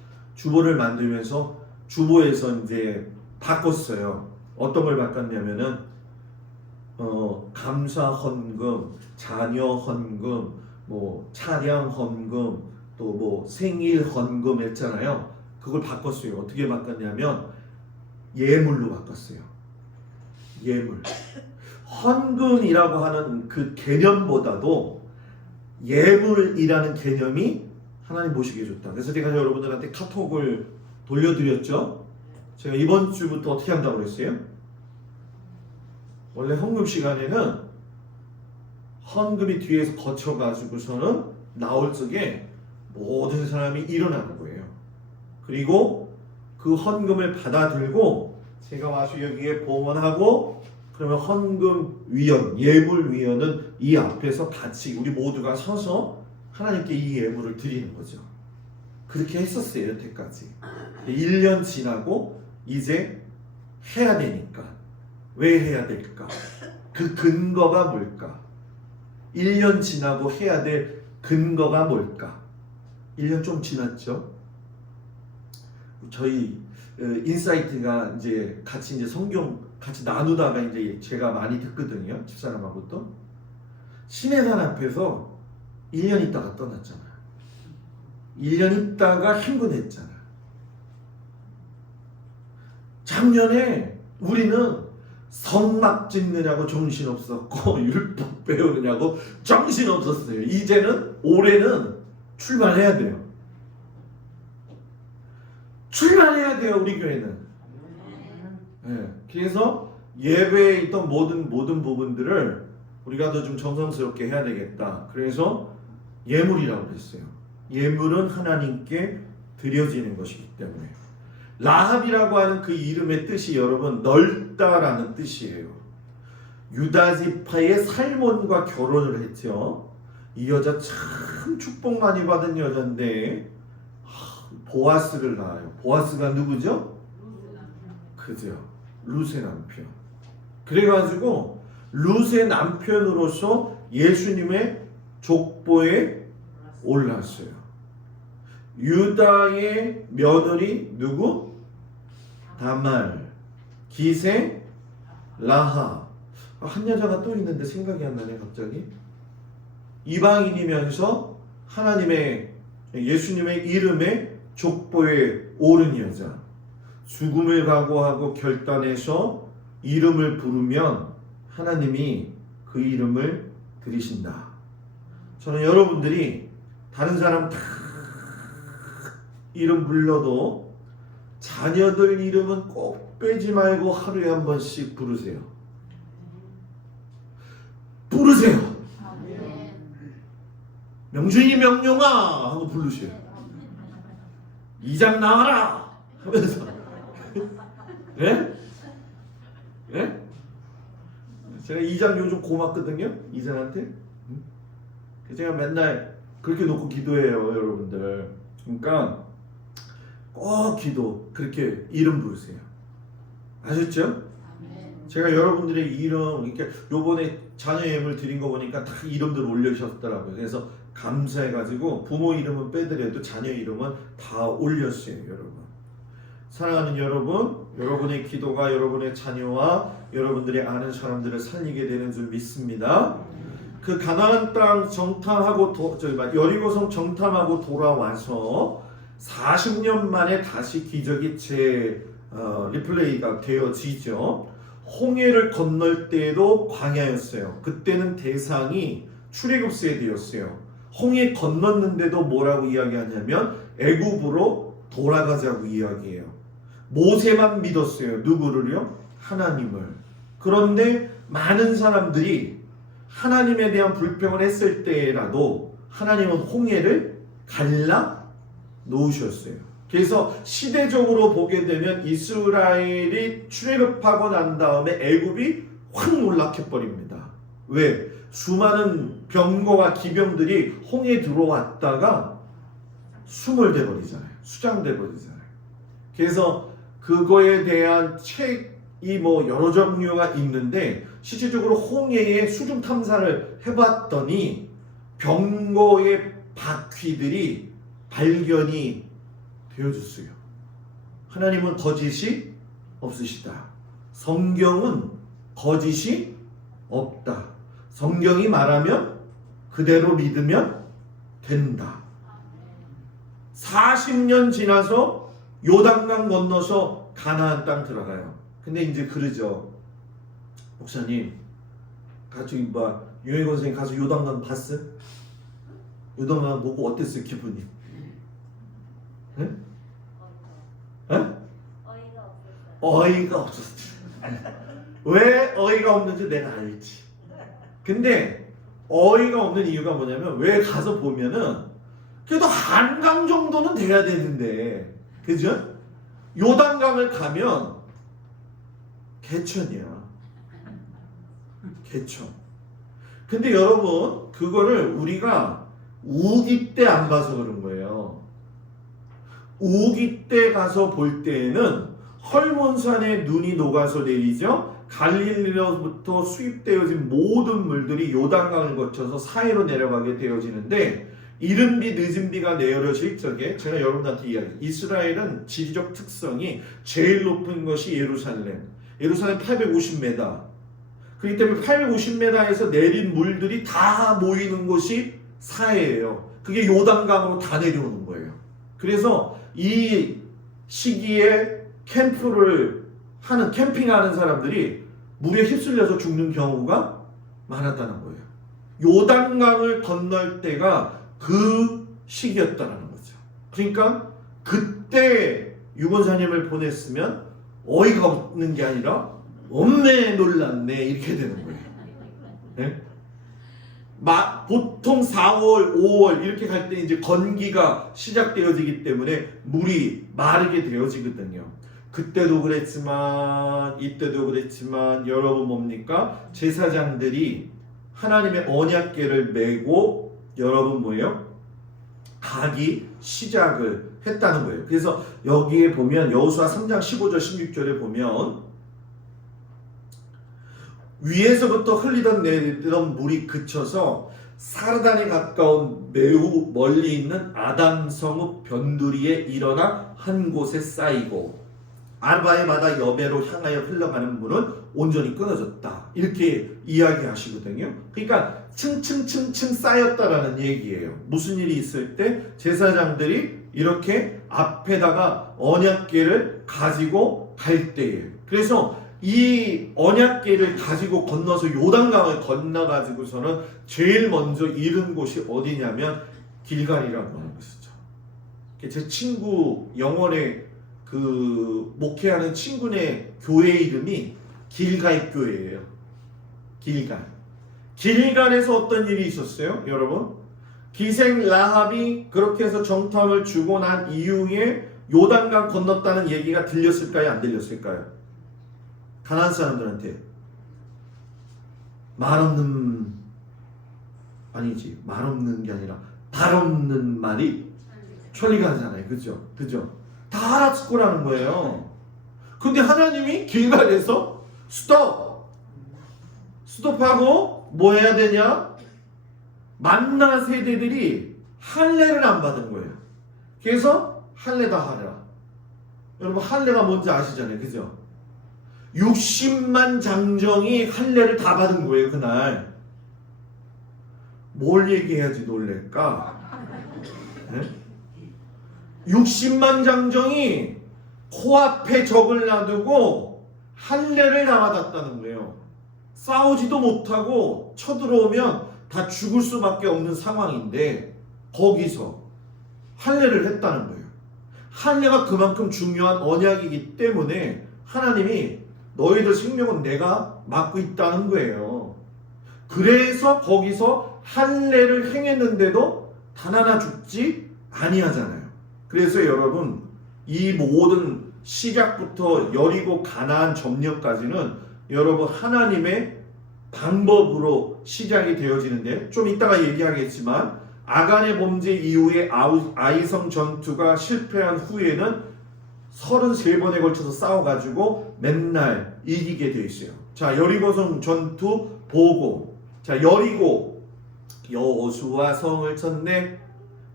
주보에서 이제 바꿨어요. 어떤 걸 바꿨냐면은 감사 헌금, 자녀 헌금, 뭐 차량 헌금, 또 뭐 생일 헌금 했잖아요. 그걸 바꿨어요. 어떻게 바꿨냐면 예물로 바꿨어요. 예물. 헌금이라고 하는 그 개념보다도 예물이라는 개념이 하나님 보시기에 좋다. 그래서 제가 여러분들한테 카톡을 돌려드렸죠. 제가 이번 주부터 어떻게 한다고 그랬어요? 원래 헌금 시간에는 헌금이 뒤에서 거쳐가지고서는 나올 적에 모든 사람이 일어나는 거예요. 그리고 그 헌금을 받아들고 제가 와서 여기에 봉헌하고 그러면 헌금위원, 예물위원은 이 앞에서 같이 우리 모두가 서서 하나님께 이 예물을 드리는 거죠. 그렇게 했었어요, 여태까지. 1년 지나고 이제 해야 되니까. 왜 해야 될까? 그 근거가 뭘까? 1년 지나고 해야 될 근거가 뭘까? 1년 좀 지났죠? 저희 인사이트가 이제 같이 이제 성경 같이 나누다가 이제 제가 많이 듣거든요. 집사람하고 또 신해산 앞에서 1년 있다가 떠났잖아. 1년 있다가 행군했잖아. 작년에 우리는 성막 짓느냐고 정신없었고 율법 배우느냐고 정신없었어요. 이제는 올해는 출발해야 돼요. 출발해야 돼요, 우리 교회는. 네, 그래서 예배에 있던 모든 부분들을 우리가 더 좀 정성스럽게 해야 되겠다. 그래서 예물이라고 했어요. 예물은 하나님께 드려지는 것이기 때문에. 라합이라고 하는 그 이름의 뜻이 여러분 넓다라는 뜻이에요. 유다 지파의 살몬과 결혼을 했죠. 이 여자 참 축복 많이 받은 여자인데 보아스를 낳아요. 보아스가 누구죠? 그죠. 룻의 남편. 그래가지고 룻의 남편으로서 예수님의 족보에 올랐어요. 유다의 며느리 누구? 다말, 기생, 라하. 한 여자가 또 있는데 생각이 안 나네 갑자기. 이방인이면서 하나님의 예수님의 이름에 족보에 오른 여자. 죽음을 각오하고 결단해서 이름을 부르면 하나님이 그 이름을 들이신다. 저는 여러분들이 다른 사람 다 이름 불러도 자녀들 이름은 꼭 빼지 말고 하루에 한 번씩 부르세요. 부르세요. 명준이 명룡아 하고 부르세요. 이장 나와라 하면서. 예? 예? 제가 이장 요즘 고맙거든요. 이장한테. 제가 맨날 그렇게 놓고 기도해요, 여러분들. 그러니까 꼭 기도 그렇게 이름 부르세요. 아셨죠? 제가 여러분들의 이름 이렇게 요번에 자녀 예물 드린 거 보니까 다 이름들 올려주셨더라고요. 그래서 감사해가지고 부모 이름은 빼더라도 자녀 이름은 다 올렸어요, 여러분. 사랑하는 여러분, 여러분의 기도가 여러분의 자녀와 여러분들이 아는 사람들을 살리게 되는 줄 믿습니다. 그 가나안 땅 정탐하고 여리고성 정탐하고 돌아와서 40년 만에 다시 기적이 리플레이가 되어지죠. 홍해를 건널 때도 광야였어요. 그때는 대상이 출애굽 세대였어요. 홍해 건넜는데도 뭐라고 이야기하냐면 애굽으로 돌아가자고 이야기해요. 모세만 믿었어요. 누구를요? 하나님을. 그런데 많은 사람들이 하나님에 대한 불평을 했을 때라도 하나님은 홍해를 갈라 놓으셨어요. 그래서 시대적으로 보게 되면 이스라엘이 출애굽하고 난 다음에 애굽이 확 놀라켜 버립니다. 왜? 수많은 병거와 기병들이 홍해에 들어왔다가 수몰돼 버리잖아요. 수장돼 버리잖아요. 그래서 그거에 대한 이 뭐 여러 종류가 있는데 실질적으로 홍해의 수중 탐사를 해봤더니 병거의 바퀴들이 발견이 되어졌어요. 하나님은 거짓이 없으시다. 성경은 거짓이 없다. 성경이 말하면 그대로 믿으면 된다. 40년 지나서 요단강 건너서 가나안 땅 들어가요. 근데 이제 그러죠. 목사님, 같이 유행 선생님 가서 요단강 봤어? 요단강 보고 어땠어요, 기분이? 네? 어이가 없었지. 왜 어이가 없는지 내가 알지. 근데 어이가 없는 이유가 뭐냐면 왜 가서 보면은 그래도 한강 정도는 돼야 되는데, 그죠? 요단강을 가면 개천이야. 개천. 근데 여러분, 그거를 우리가 우기 때 안 봐서 그런 거예요. 우기 때 가서 볼 때에는 헐몬산에 눈이 녹아서 내리죠. 갈릴리로부터 수입되어진 모든 물들이 요단강을 거쳐서 사해로 내려가게 되어지는데, 이른 비 늦은 비가 내려질 적에 제가 여러분한테 이야기해요. 이스라엘은 지리적 특성이 제일 높은 것이 예루살렘 850m. 그렇기 때문에 850m에서 내린 물들이 다 모이는 곳이 사해예요. 그게 요단강으로 다 내려오는 거예요. 그래서 이 시기에 캠핑하는 사람들이 물에 휩쓸려서 죽는 경우가 많았다는 거예요. 요단강을 건널 때가 그 시기였다는 거죠. 그러니까 그때 유권사님을 보냈으면 어이가 없는 게 아니라 엄매 놀랐네 이렇게 되는 거예요. 네? 보통 4월, 5월 이렇게 갈 때 이제 건기가 시작되어지기 때문에 물이 마르게 되어지거든요. 그때도 그랬지만 이때도 그랬지만 여러분 뭡니까? 제사장들이 하나님의 언약궤를 메고 여러분 뭐예요? 가기 시작을 했다는 거예요. 그래서 여기에 보면 여호수아 3장 15절 16절에 보면 위에서부터 흘리던 내리던 물이 그쳐서 사르단에 가까운 매우 멀리 있는 아담성읍 변두리에 일어나 한 곳에 쌓이고 아르바의 바다 여배로 향하여 흘러가는 물은 온전히 끊어졌다. 이렇게 이야기하시거든요. 그러니까 층층층층 쌓였다라는 얘기예요. 무슨 일이 있을 때 제사장들이 이렇게 앞에다가 언약궤를 가지고 갈 때에, 그래서 이 언약궤를 가지고 건너서 요단강을 건너가지고서는 제일 먼저 이른 곳이 어디냐면 길갈이라고 하는 것이죠. 제 친구 영월에 그 목회하는 친구네 교회 이름이 길갈 교회예요. 길갈에서 어떤 일이 있었어요, 여러분? 기생 라합이 그렇게 해서 정탐을 주고 난 이후에 요단강 건넜다는 얘기가 들렸을까요, 안 들렸을까요? 가나안 사람들한테 말 없는 게 아니라 발 없는 말이 천리가 하잖아요. 그죠? 다 알아듣고 거라는 거예요. 근데 하나님이 길갈에서 스톱하고 뭐 해야 되냐? 만나 세대들이 할례를 안 받은 거예요. 그래서 할례다 하라. 여러분 할례가 뭔지 아시잖아요. 그죠? 60만 장정이 할례를 다 받은 거예요. 그날 뭘 얘기해야지 놀랄까? 네? 60만 장정이 코앞에 적을 놔두고 할례를 다 받았다는 거예요. 싸우지도 못하고 쳐들어오면 다 죽을 수밖에 없는 상황인데 거기서 할례를 했다는 거예요. 할례가 그만큼 중요한 언약이기 때문에 하나님이 너희들 생명은 내가 맡고 있다는 거예요. 그래서 거기서 할례를 행했는데도 단 하나 죽지 아니하잖아요. 그래서 여러분 이 모든 시작부터 여리고 가나안 점령까지는 여러분 하나님의 방법으로 시작이 되어지는데, 좀 이따가 얘기하겠지만 아간의 범죄 이후에 아이성 전투가 실패한 후에는 33번에 걸쳐서 싸워가지고 맨날 이기게 돼 있어요. 자, 여리고성 전투 보고, 자, 여리고 여호수아 성을 쳤네.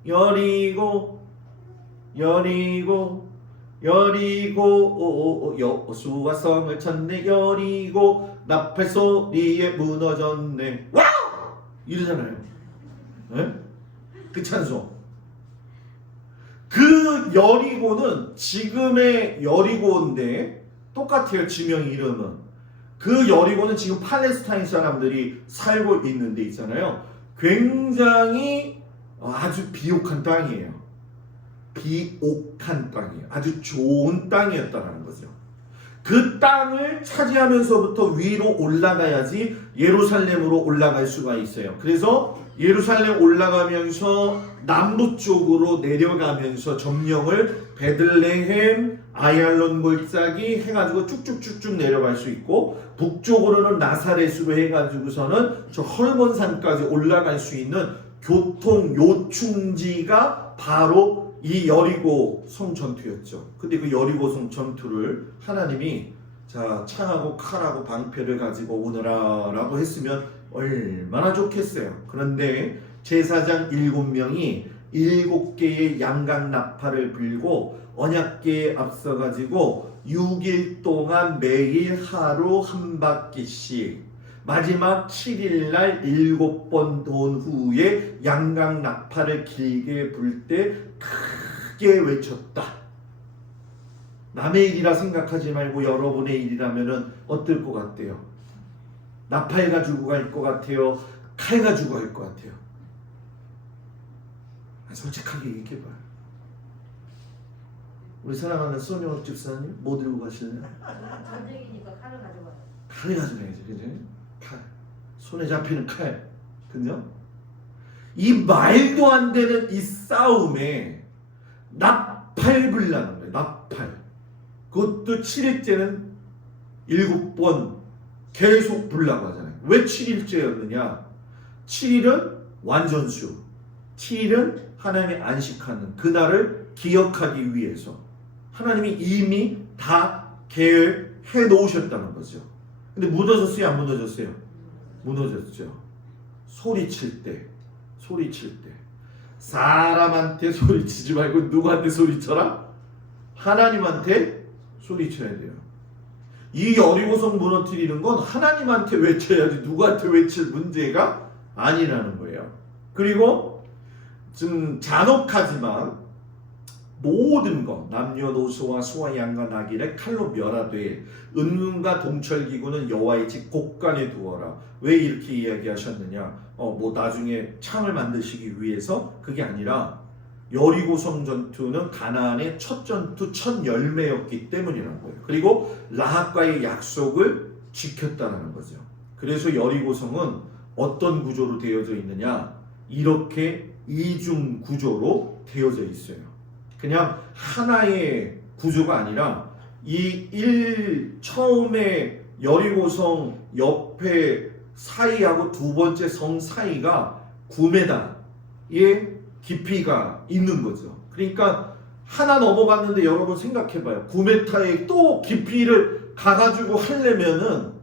여리고 여호수아 성을 쳤네. 여리고 나팔 소리에 무너졌네. 와우! 이러잖아요. 네? 그 찬송. 그 여리고는 지금의 여리고인데 똑같아요. 지명 이름은. 그 여리고는 지금 팔레스타인 사람들이 살고 있는 데 있잖아요. 굉장히 아주 비옥한 땅이에요. 비옥한 땅이에요. 아주 좋은 땅이었다는 거죠. 그 땅을 차지하면서부터 위로 올라가야지 예루살렘으로 올라갈 수가 있어요. 그래서 예루살렘 올라가면서 남부 쪽으로 내려가면서 점령을 베들레헴, 아얄론 골짜기 해가지고 쭉쭉쭉쭉 내려갈 수 있고, 북쪽으로는 나사렛으로 해가지고서는 저 헐몬산까지 올라갈 수 있는 교통 요충지가 바로 이 여리고 성 전투였죠. 근데 그 여리고 성 전투를 하나님이 자, 창하고 칼하고 방패를 가지고 오너라 라고 했으면 얼마나 좋겠어요. 그런데 제사장 7명이 7개의 양각 나팔을 불고 언약궤에 앞서가지고 6일 동안 매일 하루 한 바퀴씩 마지막 7일날 7번 돈 후에 양각 나팔을 길게 불 때 크게 외쳤다. 남의 일이라 생각하지 말고 여러분의 일이라면 어떨 것 같아요? 나팔 가지고 갈 것 같아요? 칼 가지고 갈 것 같아요? 솔직하게 얘기해봐요. 우리 사랑하는 소녀 집사님 뭐 들고 가실래요? 전쟁이니까 칼을 가져가요. 칼을 가져가야지, 그지? 칼. 손에 잡히는 칼. 그죠? 이 말도 안 되는 이 싸움에 나팔 불라는 거예요. 나팔. 그것도 7일째는 7번 계속 불라고 하잖아요. 왜 7일째였느냐? 7일은 완전수. 7일은 하나님의 안식하는 그날을 기억하기 위해서 하나님이 이미 다 계획해 놓으셨다는 거죠. 근데 무너졌어요? 안 무너졌어요? 무너졌죠. 소리칠 때 사람한테 소리치지 말고 누구한테 소리쳐라? 하나님한테 소리쳐야 돼요. 이 여리고성 무너뜨리는 건 하나님한테 외쳐야지 누구한테 외칠 문제가 아니라는 거예요. 그리고 좀 잔혹하지만 모든 것 남녀노소와 소와 양과 나귀를 칼로 멸하되 은금과 동철기구는 여호와의 집 곳간에 두어라. 왜 이렇게 이야기하셨느냐? 뭐 나중에 창을 만드시기 위해서 그게 아니라 여리고성 전투는 가나안의 첫 전투 첫 열매였기 때문이라는 거예요. 그리고 라합과의 약속을 지켰다는 거죠. 그래서 여리고성은 어떤 구조로 되어져 있느냐? 이렇게 이중 구조로 되어져 있어요. 그냥 하나의 구조가 아니라 처음에 여리고성 옆에 사이하고 두 번째 성 사이가 9m의 깊이가 있는 거죠. 그러니까 하나 넘어갔는데 여러분 생각해봐요. 9m의 또 깊이를 가가지고 하려면은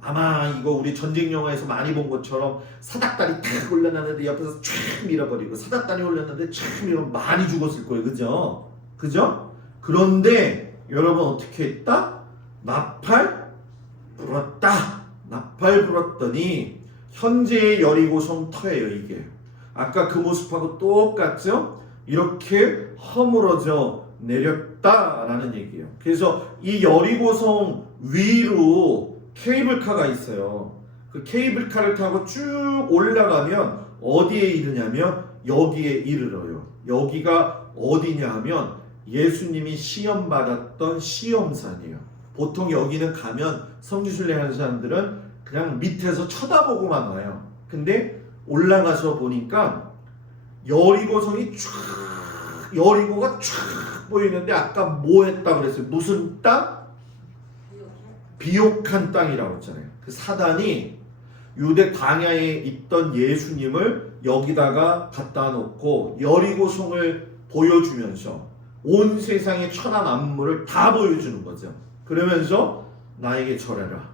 아마 이거 우리 전쟁 영화에서 많이 본 것처럼 사닥다리 탁 올려놨는데 옆에서 쫙 밀어버리고 사닥다리 올렸는데 쫙 밀어버리면 많이 죽었을 거예요. 그죠? 그죠? 그런데 여러분 어떻게 했다? 나팔 불었다. 나팔 불었더니 현재의 여리고성 터예요. 이게 아까 그 모습하고 똑같죠? 이렇게 허물어져 내렸다라는 얘기예요. 그래서 이 여리고성 위로 케이블카가 있어요. 그 케이블카를 타고 쭉 올라가면 어디에 이르냐면 여기에 이르러요. 여기가 어디냐 하면 예수님이 시험 받았던 시험산이에요. 보통 여기는 가면 성지순례 하는 사람들은 그냥 밑에서 쳐다보고만 와요. 근데 올라가서 보니까 여리고성이 여리고가 쫙 보이는데 아까 뭐 했다고 그랬어요? 무슨 땅? 비옥한 땅이라고 했잖아요. 그 사단이 유대 광야에 있던 예수님을 여기다가 갖다 놓고 여리고성을 보여주면서 온 세상의 천하 만물을 다 보여주는 거죠. 그러면서 나에게 절해라.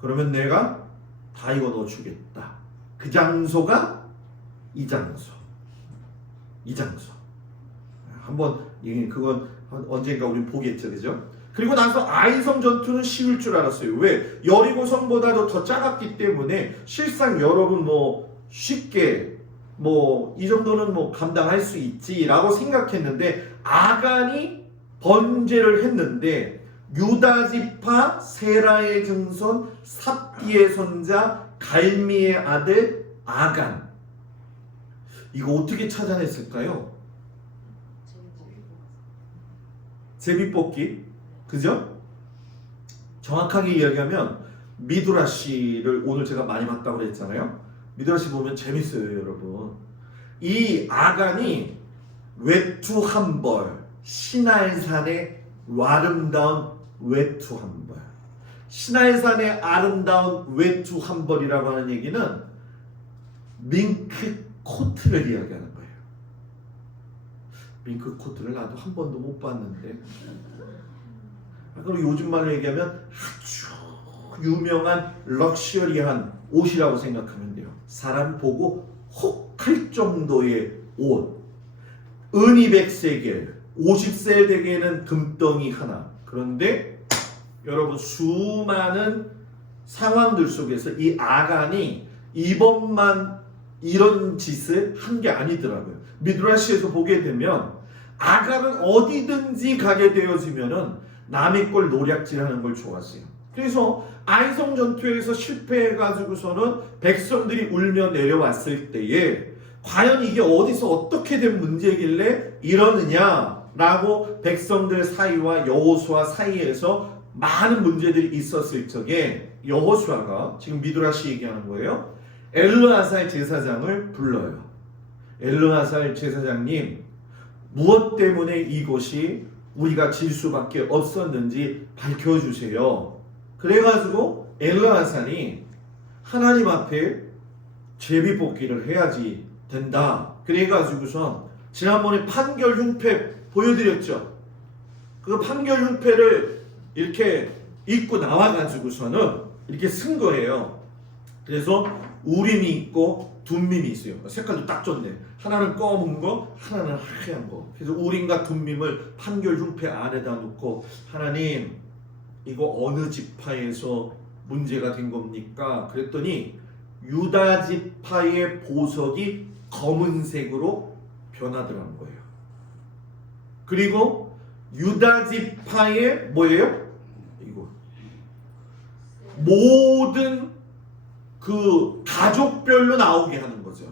그러면 내가 다 이거 넣어주겠다. 그 장소가 이 장소. 이 장소. 한번 그건 언젠가 우리 보겠죠, 그죠? 그리고 나서 아이성 전투는 쉬울 줄 알았어요. 왜? 여리고성보다도 더 작았기 때문에 실상 여러분 뭐 쉽게 뭐 이 정도는 뭐 감당할 수 있지라고 생각했는데 아간이 번제를 했는데 유다 지파 세라의 증손 삽디의 손자 갈미의 아들 아간, 이거 어떻게 찾아냈을까요? 제비뽑기, 그죠? 정확하게 이야기하면 미드라시를 오늘 제가 많이 봤다고 그랬잖아요. 미드라시 보면 재밌어요, 여러분. 이 아간이 외투 한 벌, 시날산의 아름다운 외투 한 벌. 시날산의 아름다운 외투 한 벌이라고 하는 얘기는 밍크 코트를 이야기하는 거예요. 밍크 코트를 나도 한 번도 못 봤는데. 그리고 요즘 말로 얘기하면 아주 유명한 럭셔리한 옷이라고 생각하면 돼요. 사람 보고 혹할 정도의 옷. 은이 100세겔, 50세겔에는 금덩이 하나. 그런데 여러분 수많은 상황들 속에서 이 아간이 이번만 이런 짓을 한 게 아니더라고요. 미드라시에서 보게 되면 아간은 어디든지 가게 되어지면은 남의 걸 노략질하는 걸 좋아했어요. 그래서 아이성 전투에서 실패해가지고서는 백성들이 울며 내려왔을 때에 과연 이게 어디서 어떻게 된 문제길래 이러느냐라고 백성들 사이와 여호수아 사이에서 많은 문제들이 있었을 적에 여호수아가 지금 미드라시 얘기하는 거예요. 엘르아살 제사장을 불러요. 엘르아살 제사장님, 무엇 때문에 이곳이 우리가 질 수밖에 없었는지 밝혀주세요. 그래가지고 엘르아살이 하나님 앞에 제비뽑기를 해야지 된다. 그래가지고선 지난번에 판결 흉패 보여드렸죠. 그 판결 흉패를 이렇게 입고 나와가지고서는 이렇게 쓴 거예요. 그래서 우림이 있고 둠밈이 있어요. 색깔도 딱 좋네. 하나는 검은 거, 하나는 하얀 거. 그래서 우림과 둠밈을 판결 흉패 안에다 놓고 하나님 이거 어느 지파에서 문제가 된 겁니까? 그랬더니 유다 지파의 보석이 검은색으로 변하더라는 거예요. 그리고 유다 지파의 뭐예요? 이거 모든 그 가족별로 나오게 하는 거죠.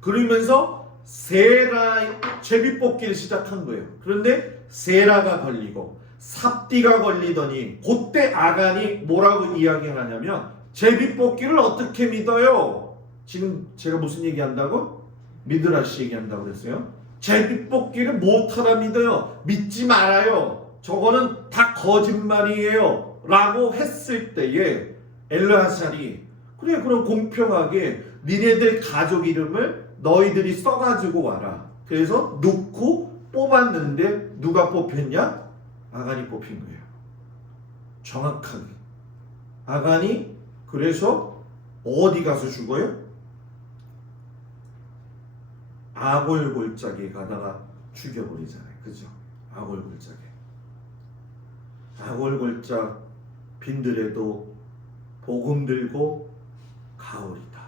그러면서 세라 제비뽑기를 시작한 거예요. 그런데 세라가 걸리고 삽디가 걸리더니 그때 아간이 뭐라고 이야기하냐면 제비뽑기를 어떻게 믿어요? 지금 제가 무슨 얘기한다고? 미드라시 얘기한다고 그랬어요. 제비뽑기를 못하라 믿어요. 믿지 말아요. 저거는 다 거짓말이에요. 라고 했을 때에 엘르아살이 그래 그럼 공평하게 니네들 가족 이름을 너희들이 써가지고 와라. 그래서 놓고 뽑았는데 누가 뽑혔냐? 아간이 뽑힌 거예요. 정확하게. 아간이 그래서 어디 가서 죽어요? 아골골짜기에 가다가 죽여버리잖아요. 그죠? 아골골짜기. 아골골짝 빈들에도 복음 들고 가오리다.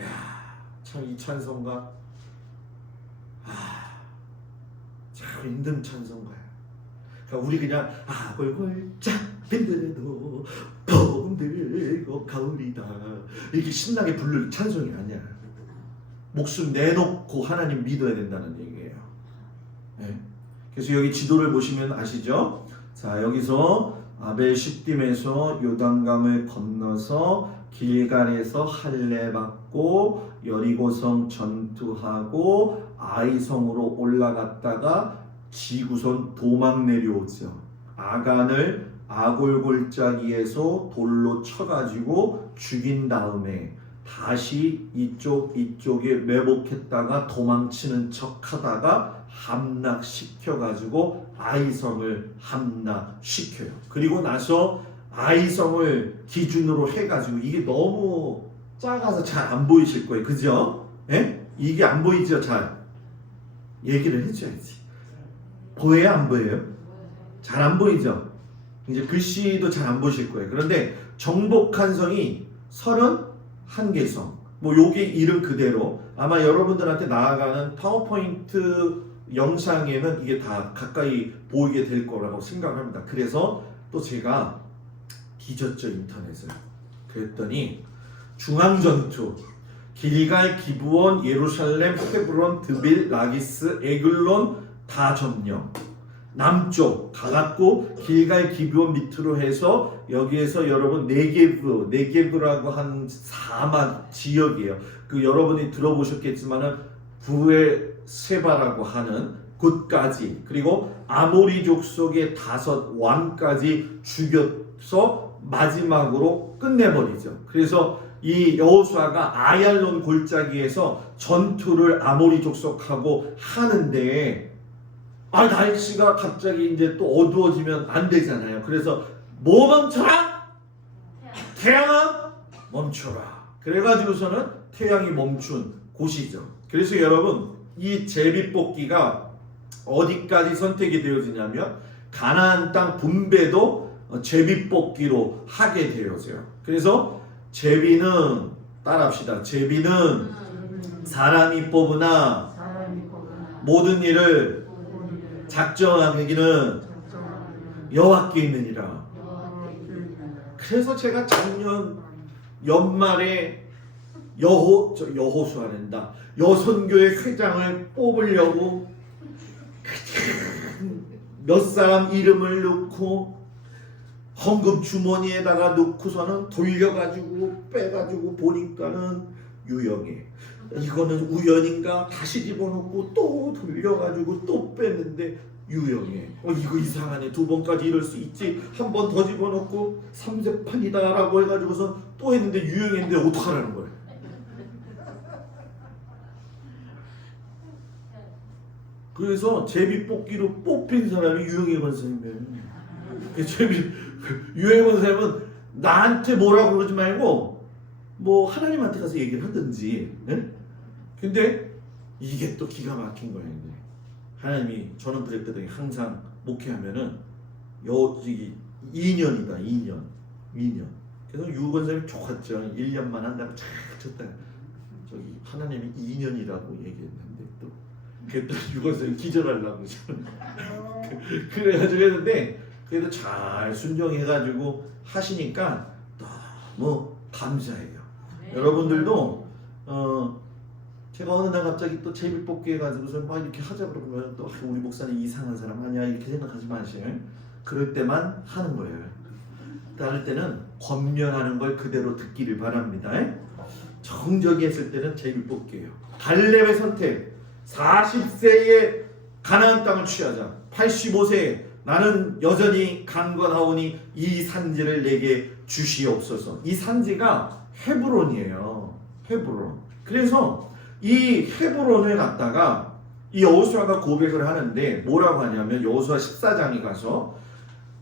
야, 참 이 찬송가 참 힘든 찬송가야. 그러니까 우리 그냥 아골골짝 빈들에도 복음 들고 가오리다 이렇게 신나게 부를 찬송이 아니야. 목숨 내놓고 하나님 믿어야 된다는 얘기예요. 네. 그래서 여기 지도를 보시면 아시죠? 자, 여기서 아벨 시딤에서 요단강을 건너서 길갈에서 할례 받고 여리고성 전투하고 아이성으로 올라갔다가 지구선 도망 내려오죠. 아간을 아골골짜기에서 돌로 쳐가지고 죽인 다음에 다시 이쪽에 매복했다가 도망치는 척하다가 함락시켜가지고 아이성을 함락시켜요. 그리고 나서 아이성을 기준으로 해가지고 이게 너무 작아서 잘 안 보이실 거예요. 그죠? 예? 이게 안 보이죠? 잘 얘기를 해줘야지. 보여요? 안 보여요? 잘 안 보이죠? 이제 글씨도 잘 안 보실 거예요. 그런데 정복한 성이 31개성. 뭐 요게 이름 그대로 아마 여러분들한테 나아가는 파워포인트 영상에는 이게 다 가까이 보이게 될 거라고 생각합니다. 그래서 또 제가 뒤졌죠, 인터넷을. 그랬더니 중앙전투 길갈, 기브온, 예루살렘, 헤브론, 드빌, 라기스, 에글론 다 점령. 남쪽 가갖고 길갈, 기브온 밑으로 해서 여기에서 여러분 네게브라고 한 사막 지역이에요. 그 여러분이 들어보셨겠지만은 부에세바라고 하는 곳까지, 그리고 아모리 족속의 5 왕까지 죽여서 마지막으로 끝내버리죠. 그래서 이 여호수아가 아얄론 골짜기에서 전투를 아모리 족속하고 하는데 날씨가 갑자기 이제 또 어두워지면 안 되잖아요. 그래서 뭐 멈춰라? 태양아 멈춰라. 그래가지고서는 태양이 멈춘 곳이죠. 그래서 여러분 이 제비뽑기가 어디까지 선택이 되어지냐면 가나안 땅 분배도 제비뽑기로 하게 되어져요. 그래서 제비는 따라합시다. 제비는 사람이 뽑으나 모든 일을 작정하기는 여호와께 있느니라. 그래서 제가 작년 연말에 여호수아랜다 여선교회 회장을 뽑으려고 몇 사람 이름을 넣고 헌금 주머니에다가 넣고서는 돌려가지고 빼가지고 보니까는 유형해. 이거는 우연인가 다시 집어넣고 또 돌려가지고 또 뺐는데 유형해. 이거 이상하네. 2번까지 이럴 수 있지. 한 번 더 집어넣고 3세판이다 라고 해가지고서 또 했는데 유형했는데 어떡하라는 거야. 그래서 제비뽑기로 뽑힌 사람이 유형의 권사님이에요. 유형의 권사님은 나한테 뭐라고 그러지 말고 뭐 하나님한테 가서 얘기를 하든지. 네? 근데 이게 또 기가 막힌 거예요. 하나님이 저는 그랬거든요. 항상 목회하면은 2년이다. 2년. 그래서 유권사님이 좋았죠. 1년만 한다고 착 쳤다가 저기 하나님이 2년이라고 얘기했는데 또 그랬더니 유권사님이 기절하려고 그래가지고 했는데 그래도 잘 순종해가지고 하시니까 너무 감사해요. 여러분들도 제가 어느 날 갑자기 또 제비뽑기 해가지고서 막 이렇게 하자 그러면 또 우리 목사님 이상한 사람 아니야 이렇게 생각하지 마세요. 그럴 때만 하는 거예요. 다를 때는 권면하는 걸 그대로 듣기를 바랍니다. 정적이 했을 때는 제비뽑기예요. 갈렙의 선택. 40세에 가나안 땅을 취하자. 85세에 나는 여전히 강건하오니 이 산지를 내게 주시옵소서. 이 산지가 헤브론이에요. 헤브론. 그래서 이 헤브론에 갔다가 이 여호수아가 고백을 하는데 뭐라고 하냐면 여호수아 14장에 가서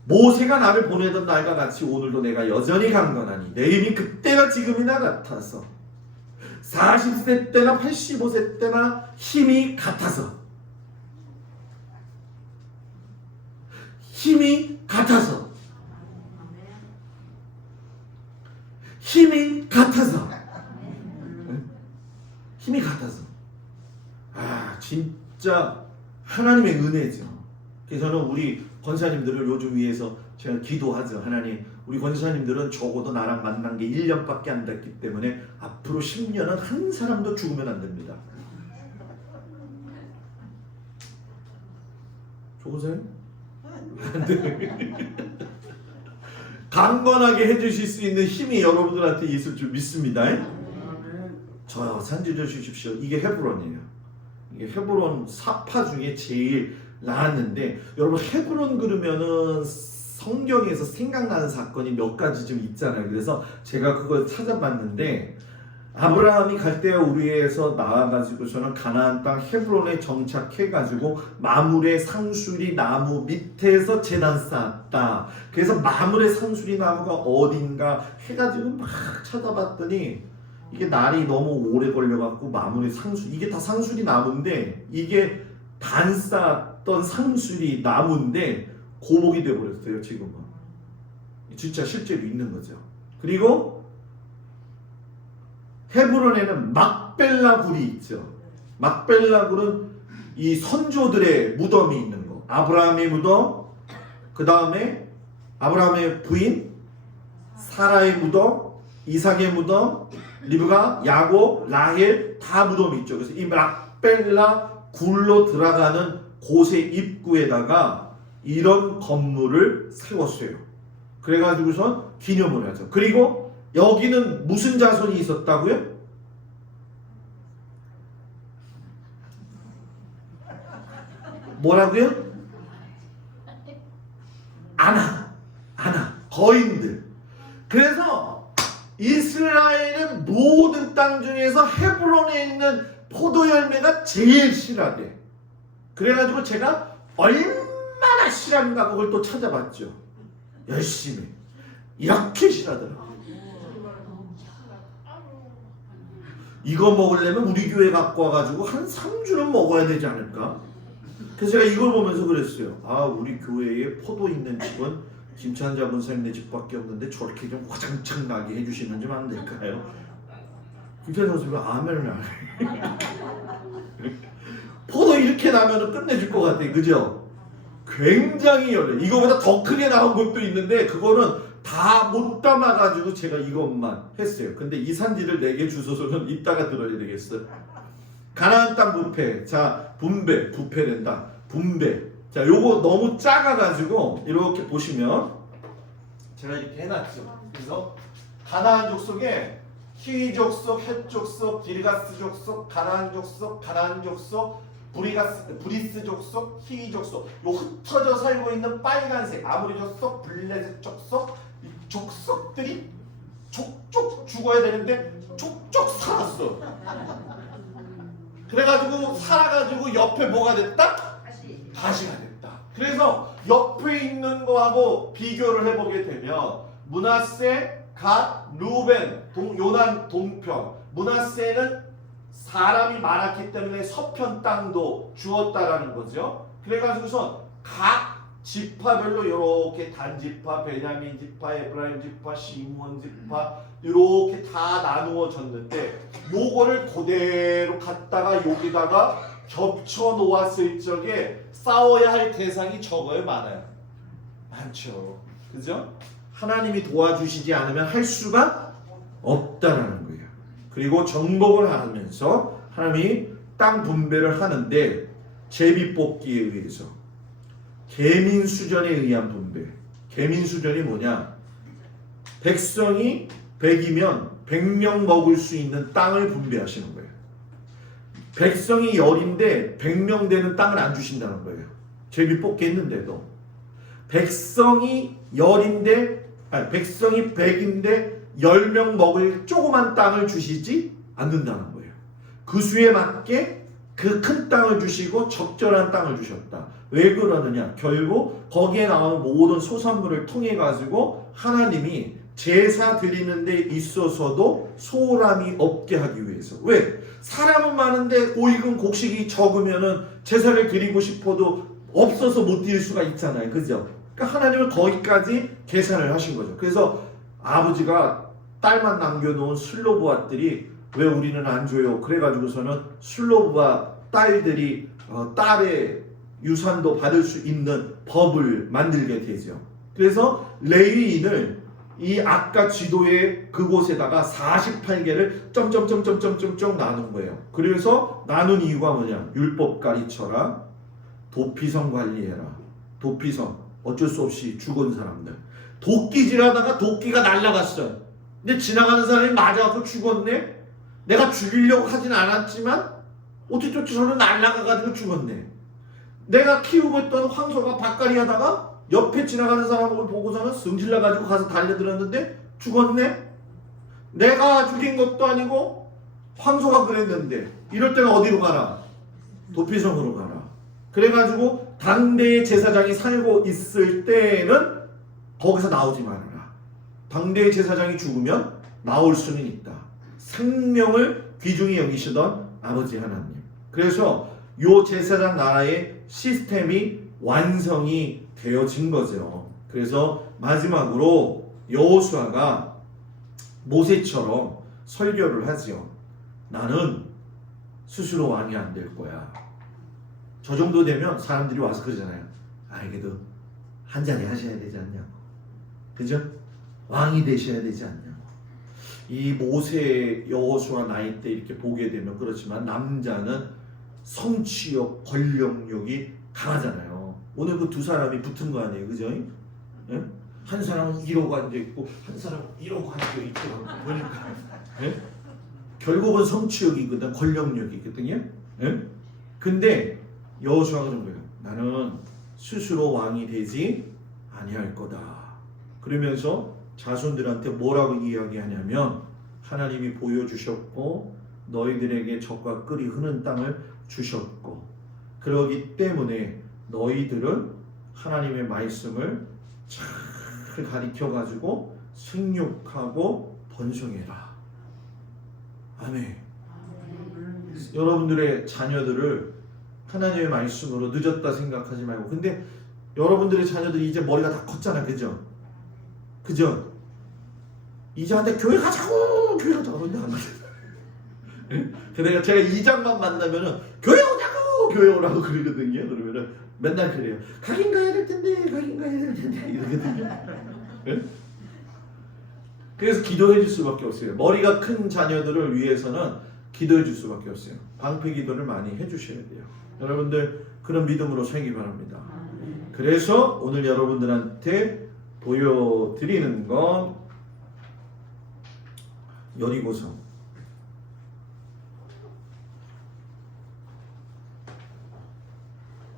모세가 나를 보내던 날과 같이 오늘도 내가 여전히 강건하니 내 힘이 그때나 지금이나 같아서 40세 때나 85세 때나 힘이 같아서 힘이 같아서 진짜 하나님의 은혜죠. 그래서 저는 우리 권사님들을 요즘 위해서 제가 기도하죠. 하나님 우리 권사님들은 적어도 나랑 만난 게 1년밖에 안 됐기 때문에 앞으로 10년은 한 사람도 죽으면 안 됩니다. 좋으세요? 안 돼. 강건하게 해주실 수 있는 힘이 여러분들한테 있을 줄 믿습니다. 저 산지를 주십시오. 이게 헤브론이에요. 이게 헤브론 사파 중에 제일 나았는데 여러분 헤브론 그러면은 성경에서 생각나는 사건이 몇 가지 좀 있잖아요. 그래서 제가 그걸 찾아봤는데 아브라함이 갈대아 우르에서 나와가지고서는 가나안 땅 헤브론에 정착해가지고 마므레 상수리 나무 밑에서 제단 쌓았다. 그래서 마므레 상수리 나무가 어딘가 해가지고 막 찾아봤더니 이게 날이 너무 오래 걸려갖고 마므레 상수 이게 다 상수리 나무인데 이게 단 쌓았던 상수리 나무인데 고목이 돼버렸어요. 지금은 진짜 실제로 있는 거죠. 그리고 헤브론에는 막벨라 굴이 있죠. 막벨라 굴은 이 선조들의 무덤이 있는 거. 아브라함의 무덤, 그 다음에 아브라함의 부인 사라의 무덤, 이삭의 무덤, 리브가, 야곱, 라헬 다 무덤이 있죠. 그래서 이 막벨라 굴로 들어가는 곳의 입구에다가 이런 건물을 세웠어요. 그래가지고선 기념을 하죠. 그리고 여기는 무슨 자손이 있었다고요? 뭐라고요? 아나 거인들. 그래서 이스라엘은 모든 땅 중에서 헤브론에 있는 포도 열매가 제일 실하대. 그래가지고 제가 얼마나 실한가 그걸 또 찾아봤죠. 열심히. 이렇게 실하더라고요. 이거 먹으려면 우리 교회 갖고 와가지고 한 3주는 먹어야 되지 않을까? 그래서 제가 이걸 보면서 그랬어요. 아, 우리 교회에 포도 있는 집은 김찬자 권사님네 집밖에 없는데 저렇게 좀 화장창 나게 해주시면 좀 안 될까요? 김찬자 권사님이 아멘을 안 해. 포도 이렇게 나면 끝내줄 것 같아. 그죠? 굉장히 열려. 이거보다 더 크게 나온 것도 있는데 그거는 다 못 담아가지고 제가 이것만 했어요. 근데 이 산지를 4개 주소서는 이따가 들어야 되겠어요. 가나안 땅 부패. 자, 부패된다. 분배. 자, 요거 너무 작아가지고 이렇게 보시면 제가 이렇게 해놨죠. 그래서 가나안 족속에 히위 족속, 헷 족속, 기르가스 족속, 가나안 족속, 브리스 족속, 히위 족속, 요 흩어져 살고 있는 빨간색 아모리 족속, 블레셋 족속, 이 족속들이 족족 죽어야 되는데 족족 살았어. 그래가지고 살아가지고 옆에 뭐가 됐다? 가시가 됐다. 그래서 옆에 있는 거하고 비교를 해보게 되면 므낫세, 갓, 루벤, 요난 동편. 므낫세는 사람이 많았기 때문에 서편 땅도 주었다라는 거죠. 그래가지고서 각 지파별로 이렇게 단지파, 베냐민 지파, 에브라임 지파, 시므온 지파 이렇게 다 나누어졌는데 요거를 그대로 갖다가 여기다가 겹쳐 놓았을 적에 싸워야 할 대상이 적어요, 많아요? 많죠. 그죠? 하나님이 도와주시지 않으면 할 수가 없다라는 거예요. 그리고 정복을 하면서 하나님이 땅 분배를 하는데 제비 뽑기에 의해서 계민수전에 의한 분배. 계민수전이 뭐냐? 백성이 100이면 100명 먹을 수 있는 땅을 분배하시는 거예요. 백성이 10인데 100명 되는 땅을 안 주신다는 거예요. 제비 뽑기 했는데도. 백성이 100인데 10명 먹을 조그만 땅을 주시지 않는다는 거예요. 그 수에 맞게 그 큰 땅을 주시고 적절한 땅을 주셨다. 왜 그러느냐? 결국 거기에 나오는 모든 소산물을 통해 가지고 하나님이 제사 드리는 데 있어서도 소홀함이 없게 하기 위해서. 왜? 사람은 많은데 고익은 곡식이 적으면은 제사를 드리고 싶어도 없어서 못 드릴 수가 있잖아요. 그죠? 그러니까 하나님은 거기까지 계산을 하신 거죠. 그래서 아버지가 딸만 남겨놓은 슬로브아들이 왜 우리는 안 줘요? 그래가지고서는 슬로브아 딸들이 딸의 유산도 받을 수 있는 법을 만들게 되죠. 그래서 레위인을 이 아까 지도의 그곳에다가 48개를 점점점점점점 나눈 거예요. 그래서 나눈 이유가 뭐냐? 율법 가르쳐라. 도피성 관리해라. 도피성. 어쩔 수 없이 죽은 사람들. 도끼질하다가 도끼가 날아갔어요. 근데 지나가는 사람이 맞아갖고 죽었네? 내가 죽이려고 하진 않았지만 어찌저찌 저는 날아가가지고 죽었네. 내가 키우고 있던 황소가 밭갈이 하다가 옆에 지나가는 사람을 보고서는 승질나가지고 가서 달려들었는데 죽었네? 내가 죽인 것도 아니고 황소가 그랬는데 이럴 때는 어디로 가라? 도피성으로 가라. 그래가지고 당대의 제사장이 살고 있을 때는 거기서 나오지 말아라. 당대의 제사장이 죽으면 나올 수는 있다. 생명을 귀중히 여기시던 아버지 하나님. 그래서 요 제사장 나라의 시스템이 완성이 되어진 거죠. 그래서 마지막으로 여호수아가 모세처럼 설교를 하죠. 나는 스스로 왕이 안 될 거야. 저 정도 되면 사람들이 와서 그러잖아요. 그래도 한 자리 하셔야 되지 않냐고. 그죠? 왕이 되셔야 되지 않냐고. 이 모세, 여호수아 나이 때 이렇게 보게 되면 그렇지만 남자는 성취욕, 권력욕이 강하잖아요. 오늘 그 두 사람이 붙은 거 아니에요, 그죠? 예? 한 사람은 이러고 앉아 있고 한 사람은 이러고 앉아 있고 보니까 예? 결국은 성취욕이거든, 권력욕이거든요. 예? 근데 여호수아가 그런 거예요. 나는 스스로 왕이 되지 아니할 거다. 그러면서 자손들한테 뭐라고 이야기하냐면 하나님이 보여주셨고 너희들에게 적과 꿀이 흐는 땅을 주셨고 그러기 때문에 너희들은 하나님의 말씀을 잘 가르쳐가지고 생육하고 번성해라. 아멘. 여러분들의 자녀들을 하나님의 말씀으로 늦었다 생각하지 말고. 근데 여러분들의 자녀들이 이제 머리가 다 컸잖아, 그죠? 그죠? 이장한테 교회 가자고 근데 안 가요. 그러니까 제가 이장만 만나면은 교회 오라고 그러거든요. 그러면은 맨날 그래요. 가긴 가야 될 텐데 이러거든요. 네? 그래서 기도해 줄 수밖에 없어요. 머리가 큰 자녀들을 위해서는 기도해 줄 수밖에 없어요. 방패 기도를 많이 해주셔야 돼요. 여러분들 그런 믿음으로 살기 바랍니다. 그래서 오늘 여러분들한테 보여드리는 건 여리고성.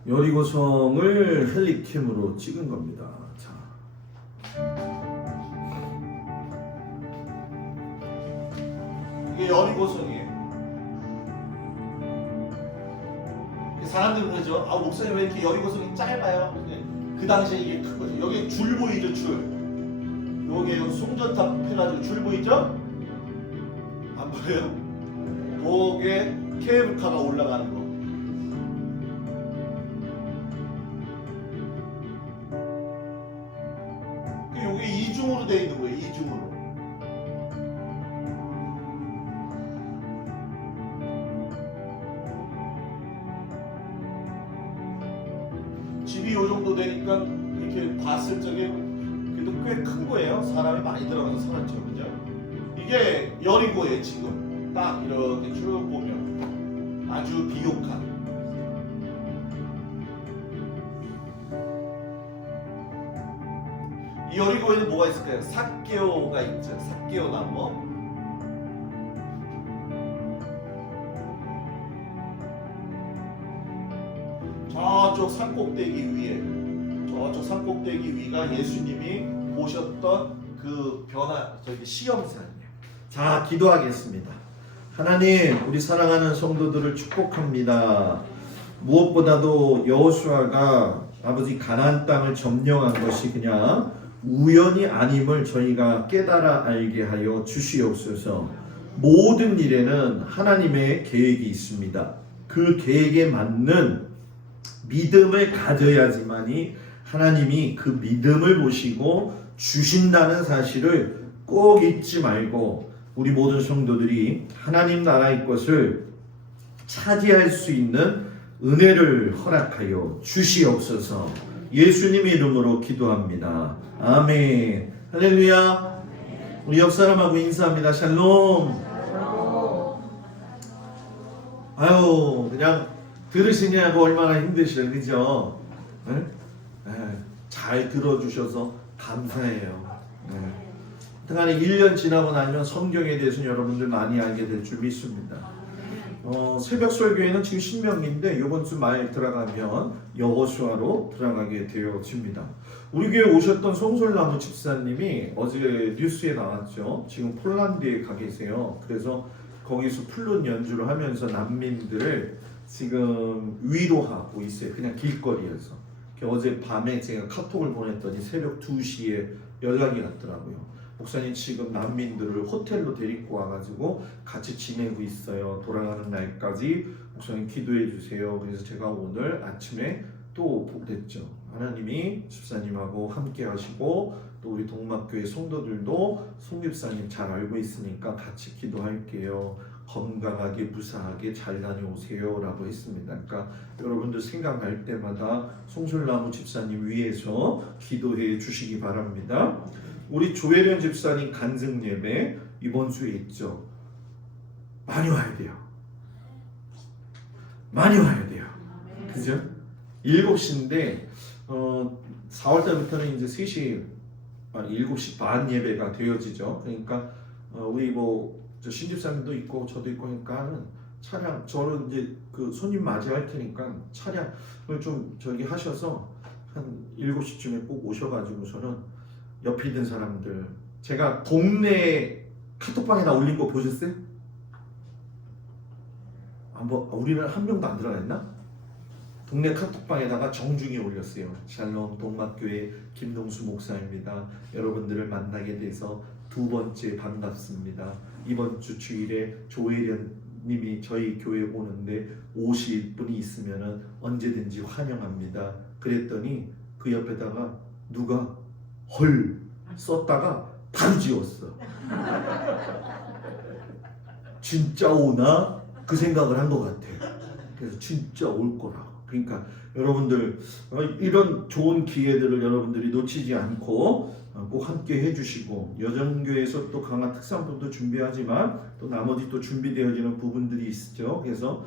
여리고성을 헬리캠으로 찍은 겁니다. 자. 이게 여리고성이에요. 사람들은 그러죠. 목사님 왜 이렇게 여리고성이 짧아요? 그 당시에 이게 큰 거죠. 여기 줄 보이죠, 줄. 여기 송전탑 해가지고 줄 보이죠? 안 보여요? 거기에 케이블카가 올라가는 거. 여기 이중으로 되어 있는 거예요, 이중으로. 집이 요 정도 되니까 이렇게 봤을 적에 그래도 꽤 큰 거예요. 사람이 많이 들어가서 살았죠, 그죠? 이게 여리고예요. 지금 딱 이렇게 쭉 보면 아주 비옥한. 이 여리고에는 뭐가 있을까요? 삭개오가 있죠. 삭개오 나무. 저쪽 산꼭대기 위에, 저쪽 산꼭대기 위가 예수님이 보셨던 그 저기 시험산이에요. 자, 기도하겠습니다. 하나님, 우리 사랑하는 성도들을 축복합니다. 무엇보다도 여호수아가 아버지 가나안 땅을 점령한 것이 그냥 우연이 아님을 저희가 깨달아 알게 하여 주시옵소서. 모든 일에는 하나님의 계획이 있습니다. 그 계획에 맞는 믿음을 가져야지만이 하나님이 그 믿음을 보시고 주신다는 사실을 꼭 잊지 말고 우리 모든 성도들이 하나님 나라의 것을 차지할 수 있는 은혜를 허락하여 주시옵소서. 예수님의 이름으로 기도합니다. 아멘. 할렐루야. 우리 옆 사람하고 인사합니다. 샬롬. 아유, 그냥 들으시냐고 얼마나 힘드셔요, 그죠? 네? 네. 잘 들어주셔서 감사해요. 네. 하여튼간에 1년 지나고 나면 성경에 대해서는 여러분들 많이 알게 될 줄 믿습니다. 새벽 설교에는 지금 신명기인데 이번 주 말 들어가면 여호수아로 들어가게 되어집니다. 우리 교회 오셨던 송솔나무 집사님이 어제 뉴스에 나왔죠. 지금 폴란드에 가 계세요. 그래서 거기서 플룻 연주를 하면서 난민들을 지금 위로하고 있어요. 그냥 길거리에서. 어제 밤에 제가 카톡을 보냈더니 새벽 2시에 연락이 왔더라고요. 목사님 지금 난민들을 호텔로 데리고 와가지고 같이 지내고 있어요. 돌아가는 날까지 목사님 기도해 주세요. 그래서 제가 오늘 아침에 또 보냈죠. 하나님이 집사님하고 함께 하시고 또 우리 동막교회 성도들도 송 집사님 잘 알고 있으니까 같이 기도할게요. 건강하게 무사하게 잘 다녀오세요 라고 했습니다. 그러니까 여러분들 생각날 때마다 송솔나무 집사님 위해서 기도해 주시기 바랍니다. 우리 조혜련 집사님 간증 예배 이번 주에 있죠. 많이 와야 돼요. 많이 와야 돼요. 그죠? 7시인데 4월달부터는 이제 3시 7시 반 예배가 되어지죠. 그러니까 우리 뭐 신집사님도 있고 저도 있고 하니까는 차량 저는 이제 그 손님 맞이할 테니까 차량을 좀 저기 하셔서 한 7시쯤에 꼭 오셔가지고서는 옆에 있는 사람들 제가 동네 카톡방에다 올린 거 보셨어요? 우리는 한 명도 안 들어갔나? 동네 카톡방에다가 정중히 올렸어요. 샬롬 동막교회 김동수 목사입니다. 여러분들을 만나게 돼서 2번째 반갑습니다. 이번 주 주일에 조혜련 님이 저희 교회 오는데 오실 분이 있으면 언제든지 환영합니다. 그랬더니 그 옆에다가 누가 헐 썼다가 바로 지웠어. 진짜 오나? 그 생각을 한 것 같아. 그래서 진짜 올 거라고. 그러니까 여러분들 이런 좋은 기회들을 여러분들이 놓치지 않고 꼭 함께 해주시고 여정교회에서 또 강한 특산품도 준비하지만 또 나머지 또 준비되어지는 부분들이 있죠. 그래서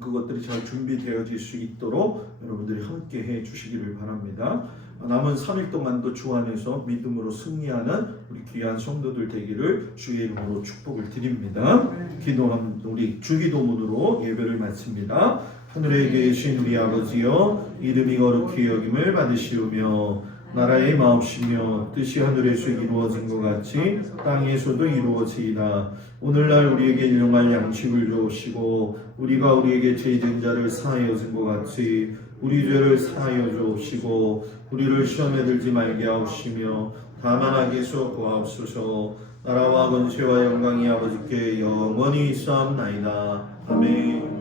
그것들이 잘 준비되어질 수 있도록 여러분들이 함께 해주시기를 바랍니다. 남은 3일 동안도 주 안에서 믿음으로 승리하는 우리 귀한 성도들 되기를 주의 이름으로 축복을 드립니다. 기도한 우리 주기도문으로 예배를 마칩니다. 하늘에 계신 우리 아버지여 이름이 거룩히 여김을 받으시오며 나라의 마옵시며 뜻이 하늘에서 이루어진 것 같이 땅에서도 이루어지이다. 오늘날 우리에게 일용할 양식을 주옵시고 우리가 우리에게 죄진 자를 사하여 준 것 같이 우리 죄를 사하여 주옵시고 우리를 시험에 들지 말게 하옵시며 다만 악에서 구하옵소서. 나라와 권세와 영광이 아버지께 영원히 있사옵나이다. 아멘.